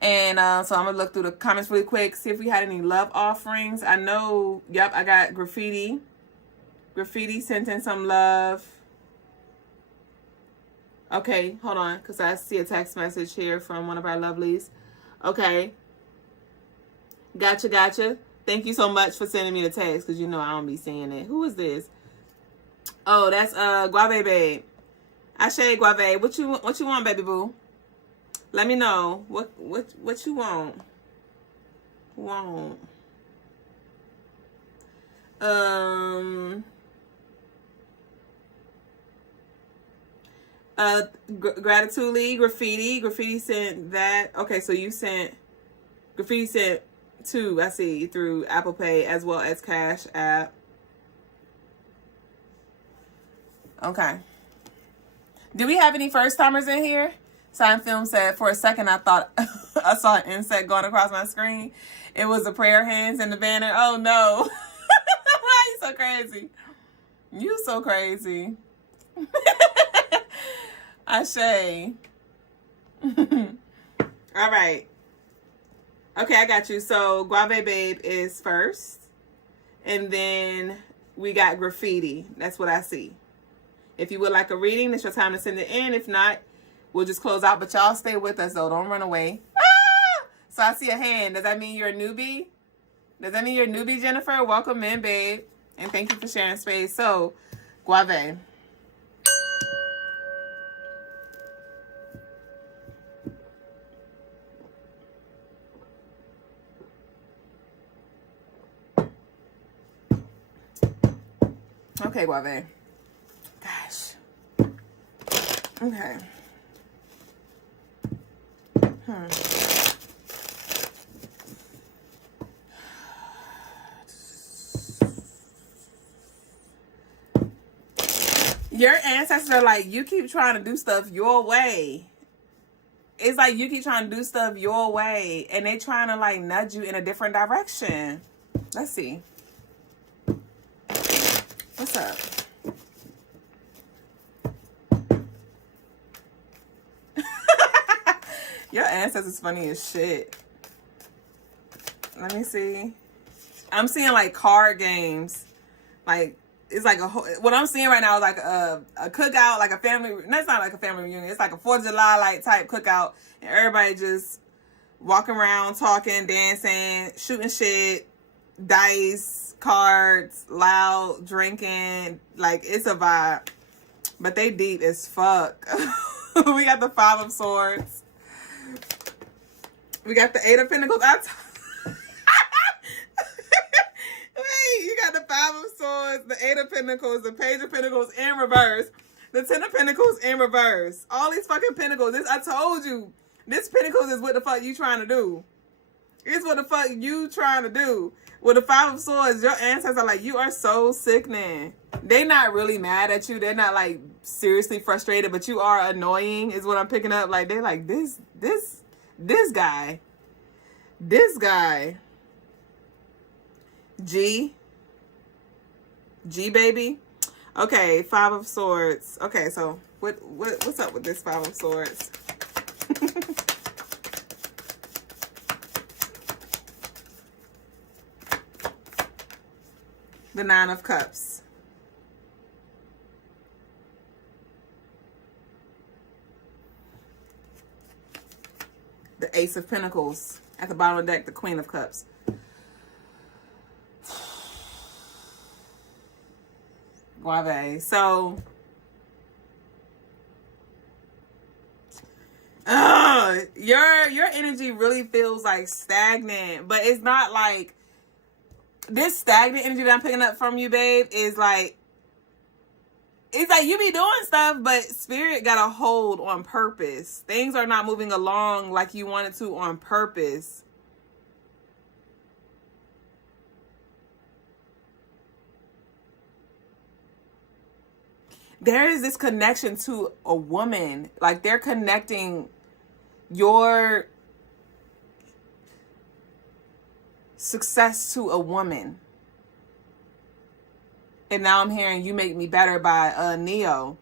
And so I'm going to look through the comments really quick, see if we had any love offerings. I know, yep, I got Graffiti. Graffiti sent in some love. Okay, hold on, because I see a text message here from one of our lovelies. Okay. Gotcha. Thank you so much for sending me the text, because you know I don't be seeing it. Who is this? Oh, that's Guave Babe. I say Guave. What you want, baby boo? Let me know. What you want? Gratitude Graffiti sent that. Okay, so you sent Graffiti sent 2, I see, through Apple Pay as well as Cash App. Okay. Do we have any first timers in here? Sign Film said, for a second I thought I saw an insect going across my screen. It was the prayer hands and the banner. Oh no. You so crazy. You so crazy. Ashe. All right. Okay, I got you. So Guave Babe is first. And then we got Graffiti. That's what I see. If you would like a reading, it's your time to send it in. If not, we'll just close out. But y'all stay with us, though. Don't run away. Ah! So I see a hand. Does that mean you're a newbie? Does that mean you're a newbie, Jennifer? Welcome in, babe. And thank you for sharing space. So, Guave. Okay, Guave. Gosh. Okay. Your ancestors are like, you keep trying to do stuff your way. It's like you keep trying to do stuff your way, and they trying to like nudge you in a different direction. Let's see. What's up? Your ancestors funny as shit. Let me see. I'm seeing like card games. Like, it's like a whole, what I'm seeing right now is like a cookout, like a family. That's not like a family reunion. It's like a 4th of July like type cookout, and everybody just walking around, talking, dancing, shooting shit, dice, cards, loud, drinking. Like, it's a vibe. But they deep as fuck. We got the 5 of Swords. We got the 8 of Pentacles. Wait, you got the 5 of Swords, the 8 of Pentacles, the Page of Pentacles in reverse, the 10 of Pentacles in reverse. All these fucking Pentacles. I told you, this Pentacles is what the fuck you trying to do. It's what the fuck you trying to do. With the 5 of Swords, your ancestors are like, you are so sickening. They not really mad at you. They're not like seriously frustrated, but you are annoying is what I'm picking up. Like, they're like, this guy. G baby. Okay, 5 of Swords. Okay, so what's up with this 5 of Swords? The 9 of Cups. The Ace of Pentacles. At the bottom of the deck, the Queen of Cups. Guave. So, your energy really feels like stagnant, but it's not like this stagnant energy that I'm picking up from you, babe, is like, it's like you be doing stuff, but spirit got a hold on purpose. Things are not moving along like you wanted to on purpose. there is this connection to a woman. Like, they're connecting your success to a woman. And now I'm hearing You Make Me Better by Neo.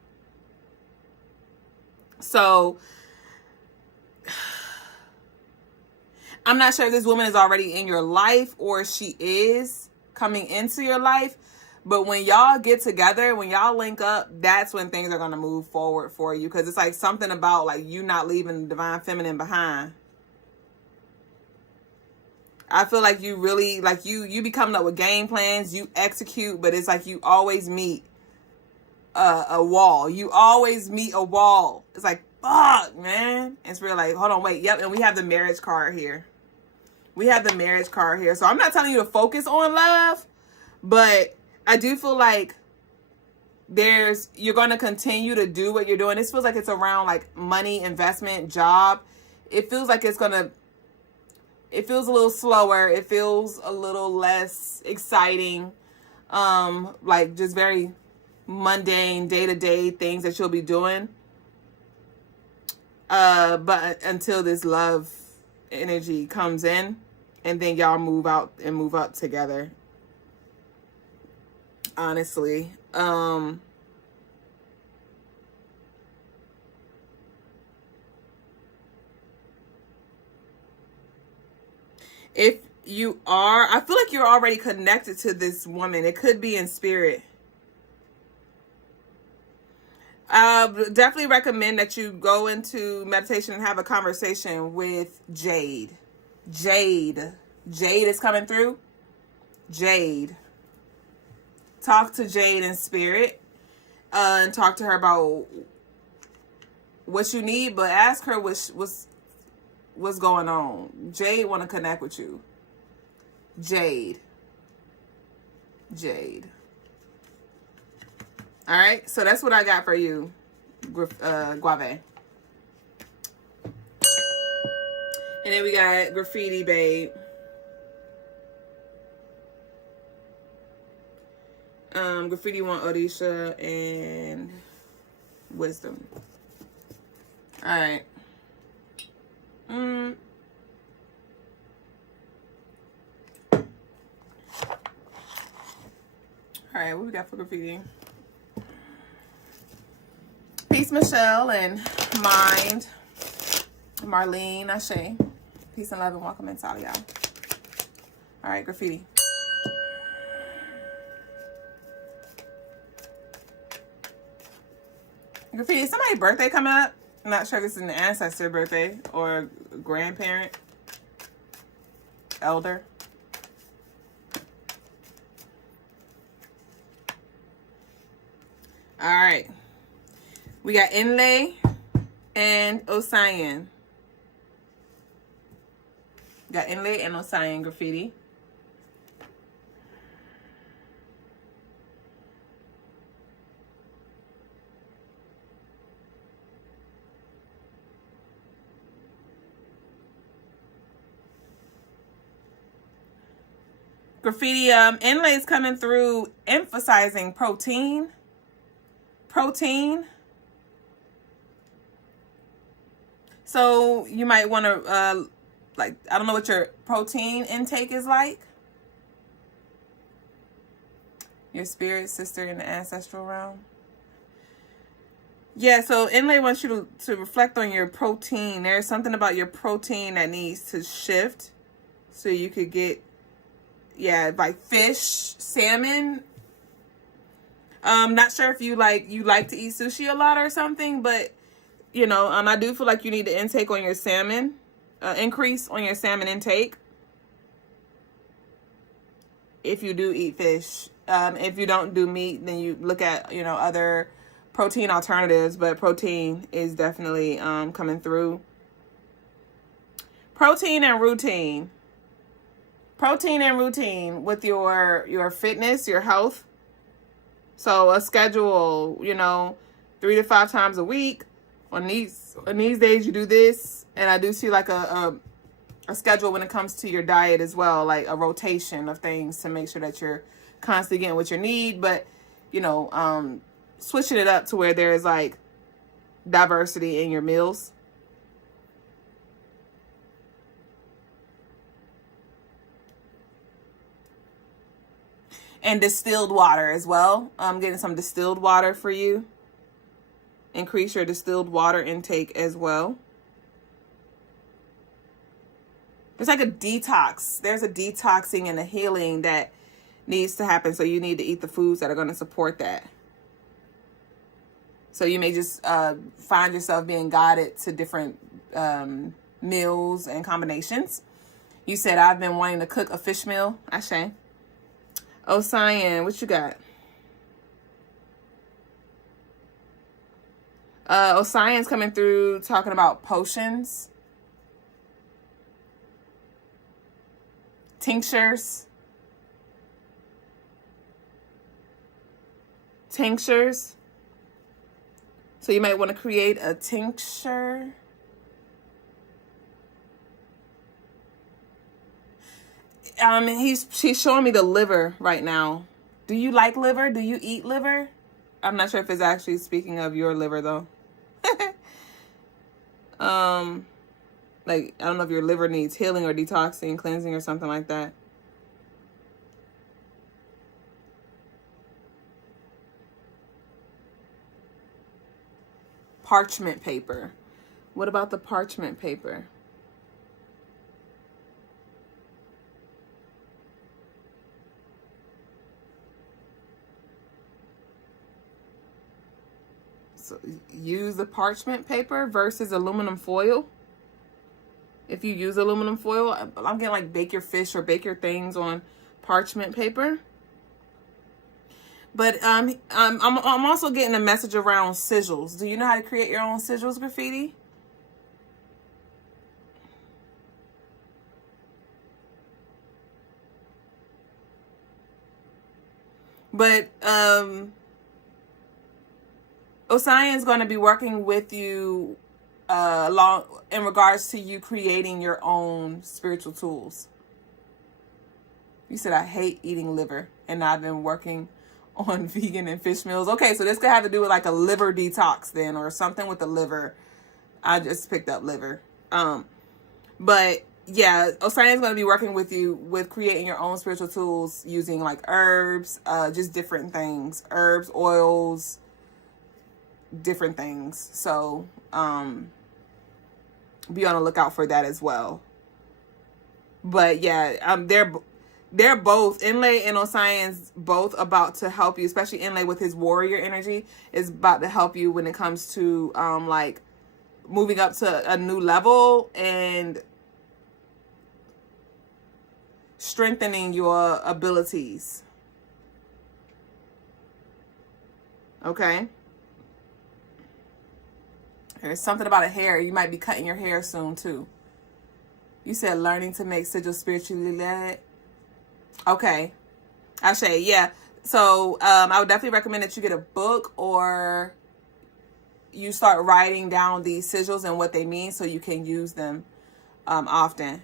So I'm not sure if this woman is already in your life or she is coming into your life. But when y'all get together, when y'all link up, that's when things are going to move forward for you. Because it's like something about like you not leaving the divine feminine behind. I feel like you really, like you be coming up with game plans, you execute, but it's like you always meet a wall. You always meet a wall. It's like, fuck, man. It's real like, hold on, wait. Yep, and we have the marriage card here. We have the marriage card here. So I'm not telling you to focus on love, but I do feel like you're going to continue to do what you're doing. This feels like it's around like money, investment, job. It feels like it feels a little slower. It feels a little less exciting. Like just very mundane day-to-day things that you'll be doing. But until this love energy comes in, and then y'all move out and move up together. Honestly. If you are, I feel like you're already connected to this woman. It could be in spirit. Definitely recommend that you go into meditation and have a conversation with Jade. Jade is coming through. Jade. Talk to Jade in spirit. And talk to her about what you need, but ask her what's going on. Jade want to connect with you. Jade. All right, so that's what I got for you, Guave. And then we got Graffiti Babe. Graffiti want Odisha and Wisdom. All right. All right, what we got for Graffiti? Peace, Michelle, and Mind. Marlene, Ashe. Peace and love and welcome inside, y'all. All right, Graffiti. Graffiti, is somebody's birthday coming up? I'm not sure if this is an ancestor birthday or a grandparent, elder. All right. We got Inlay and Osayan. Got Inlay and Osayan, Graffiti. Graffiti, Inlay is coming through emphasizing protein. So you might want to, like, I don't know what your protein intake is like. Your spirit sister in the ancestral realm. Yeah, so Inlay wants you to reflect on your protein. There's something about your protein that needs to shift so you could get, yeah, like fish, salmon. Not sure if you like to eat sushi a lot or something, but you know, I do feel like you need to intake on your salmon, increase on your salmon intake. If you do eat fish, if you don't do meat, then you look at, you know, other protein alternatives, but protein is definitely coming through. Protein and routine with your fitness, your health. So a schedule, you know, 3 to 5 times a week. On these days you do this, and I do see like a schedule when it comes to your diet as well, like a rotation of things to make sure that you're constantly getting what you need. But you know, switching it up to where there's like diversity in your meals. And distilled water as well. I'm getting some distilled water for you. Increase your distilled water intake as well. It's like a detox. There's a detoxing and a healing that needs to happen. So you need to eat the foods that are going to support that. So you may just find yourself being guided to different meals and combinations. You said, I've been wanting to cook a fish meal. Ashe. Oh, Cyan, what you got? Cyan's coming through talking about potions. Tinctures. So you might want to create a tincture. She's showing me the liver right now. Do you like liver? Do you eat liver? I'm not sure if it's actually speaking of your liver though. Like, I don't know if your liver needs healing or detoxing, cleansing or something like that. Parchment paper. What about the parchment paper? So use the parchment paper versus aluminum foil. If you use aluminum foil, I'm getting like bake your fish or bake your things on parchment paper. But I'm also getting a message around sigils. Do you know how to create your own sigils, Graffiti? But Osion's going to be working with you along in regards to you creating your own spiritual tools. You said, I hate eating liver, and I've been working on vegan and fish meals. Okay, so this could have to do with like a liver detox then, or something with the liver. I just picked up liver. But yeah, Osion's going to be working with you with creating your own spiritual tools using like herbs, just different things, herbs, oils, different things. So be on the lookout for that as well. But yeah, they're both, Inlay and Osion's both about to help you, especially Inlay with his warrior energy is about to help you when it comes to like moving up to a new level and strengthening your abilities. Okay? There's something about a hair. You might be cutting your hair soon too. You said learning to make sigils spiritually led. Okay. Ashe, yeah. So I would definitely recommend that you get a book or you start writing down these sigils and what they mean so you can use them often.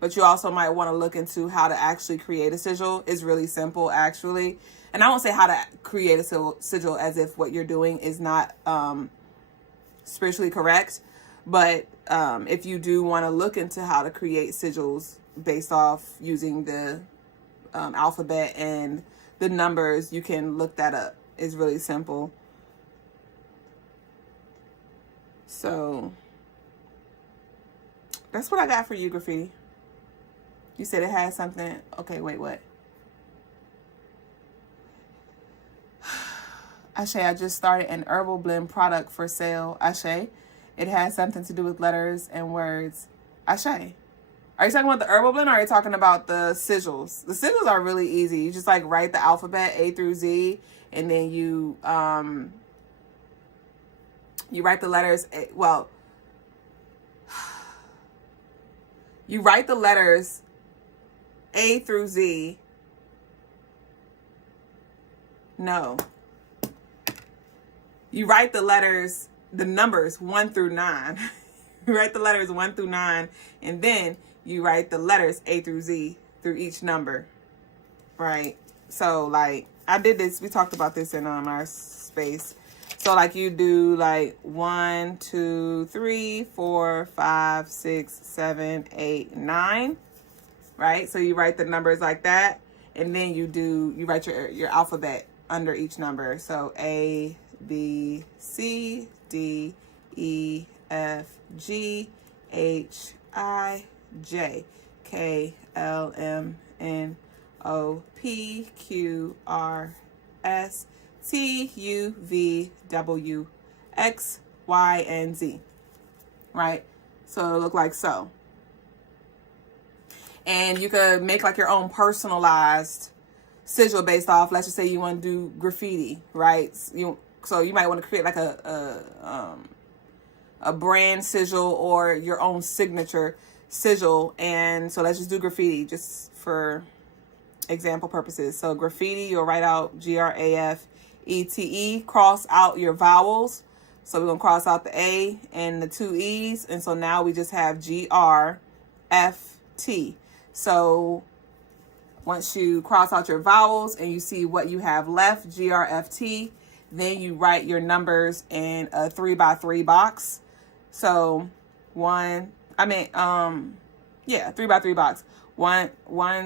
But you also might want to look into how to actually create a sigil. It's really simple, actually. And I won't say how to create a sigil as if what you're doing is not spiritually correct. But if you do want to look into how to create sigils based off using the alphabet and the numbers, you can look that up. It's really simple. So that's what I got for you, Graffiti. You said it had something. Okay, wait, what? Ashe, I just started an herbal blend product for sale. Ashe, it has something to do with letters and words. Ashe, are you talking about the herbal blend or are you talking about the sigils? The sigils are really easy. You just like write the alphabet A through Z, and then you write the letters. Well, you write the letters A through Z. No. You write the letters, the numbers 1 through 9. You write the letters 1 through 9, and then you write the letters A through Z through each number, right? So, like, I did this. We talked about this in our space. So like you do like 1, 2, 3, 4, 5, 6, 7, 8, 9, right? So you write the numbers like that, and then you write your alphabet under each number. So A, B, C, D, E, F, G, H, I, J, K, L, M, N, O, P, Q, R, S, T, U, V, W, X, Y, and Z, right? So it'll look like so. And you could make like your own personalized sigil based off, let's just say you want to do graffiti, right? So you might want to create like a brand sigil or your own signature sigil. And so let's just do graffiti just for example purposes. So graffiti, you'll write out GRAFETE, cross out your vowels. So we're going to cross out the A and the 2 E's. And so now we just have GRFT. So once you cross out your vowels and you see what you have left, GRFT, then you write your numbers in a 3x3 box. So 3x3 box. 1,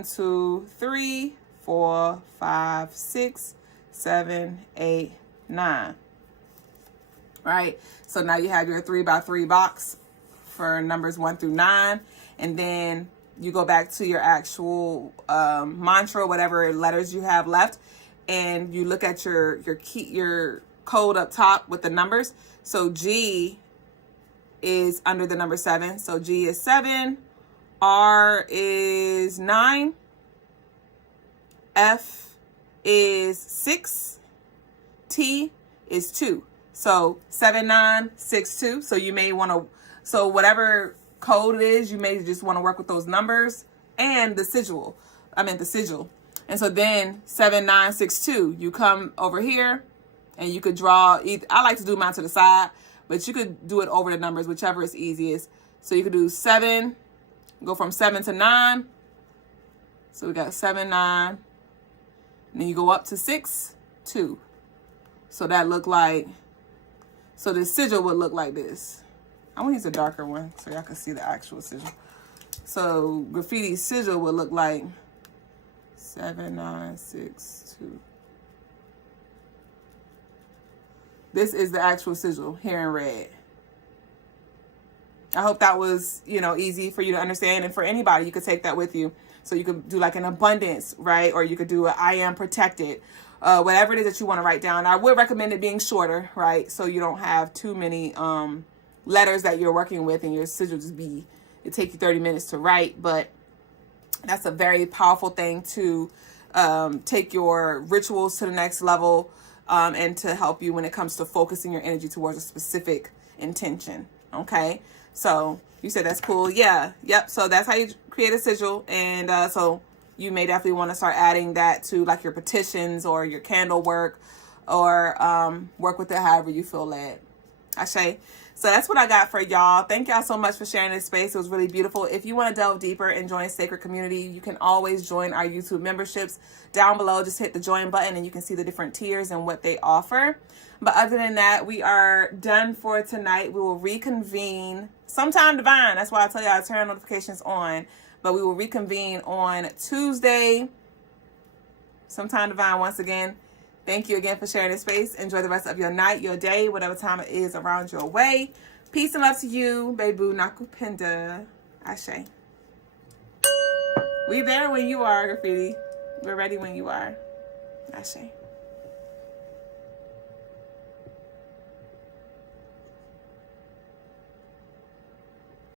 2, 3, 4, 5, 6, 7, 8, 9. Right? So now you have your 3x3 box for numbers 1 through 9. And then you go back to your actual mantra, whatever letters you have left, and you look at your code up top with the numbers. So G is under the number 7. So G is 7. R is 9. F is 6. T is 2. So 7, 9, 6, 2. So you may want to, so whatever code it is, you may just want to work with those numbers and the sigil. The sigil. And so then 7, 9, 6, 2. You come over here and you could draw. I like to do mine to the side, but you could do it over the numbers, whichever is easiest. So you could do 7. Go from 7 to 9. So we got 7, 9. And then you go up to 6, 2. So that look like, so the sigil would look like this. I'm going to use a darker one so y'all can see the actual sigil. So graffiti sigil would look like 7, 9, 6, 2. This is the actual sigil here in red. I hope that was, easy for you to understand. And for anybody, you could take that with you. So you could do like an abundance, right? Or you could do a I am protected. Whatever it is that you want to write down. I would recommend it being shorter, right? So you don't have too many letters that you're working with, and your sigil it take you 30 minutes to write. But that's a very powerful thing to take your rituals to the next level, and to help you when it comes to focusing your energy towards a specific intention. Okay. So you said that's cool. Yeah. Yep. So that's how you create a sigil. And so you may definitely want to start adding that to like your petitions or your candle work, or work with it however you feel led. Ashe. So that's what I got for y'all. Thank y'all so much for sharing this space. It was really beautiful. If you want to delve deeper and join Sacred Community, you can always join our YouTube memberships. Down below, just hit the join button and you can see the different tiers and what they offer. But other than that, we are done for tonight. We will reconvene sometime divine. That's why I tell y'all to turn notifications on. But we will reconvene on Tuesday, sometime divine once again. Thank you again for sharing this space. Enjoy the rest of your night, your day, whatever time it is around your way. Peace and love to you, Bebu Nakupenda. Ashe. We there when you are, Graffiti. We're ready when you are. Ashe.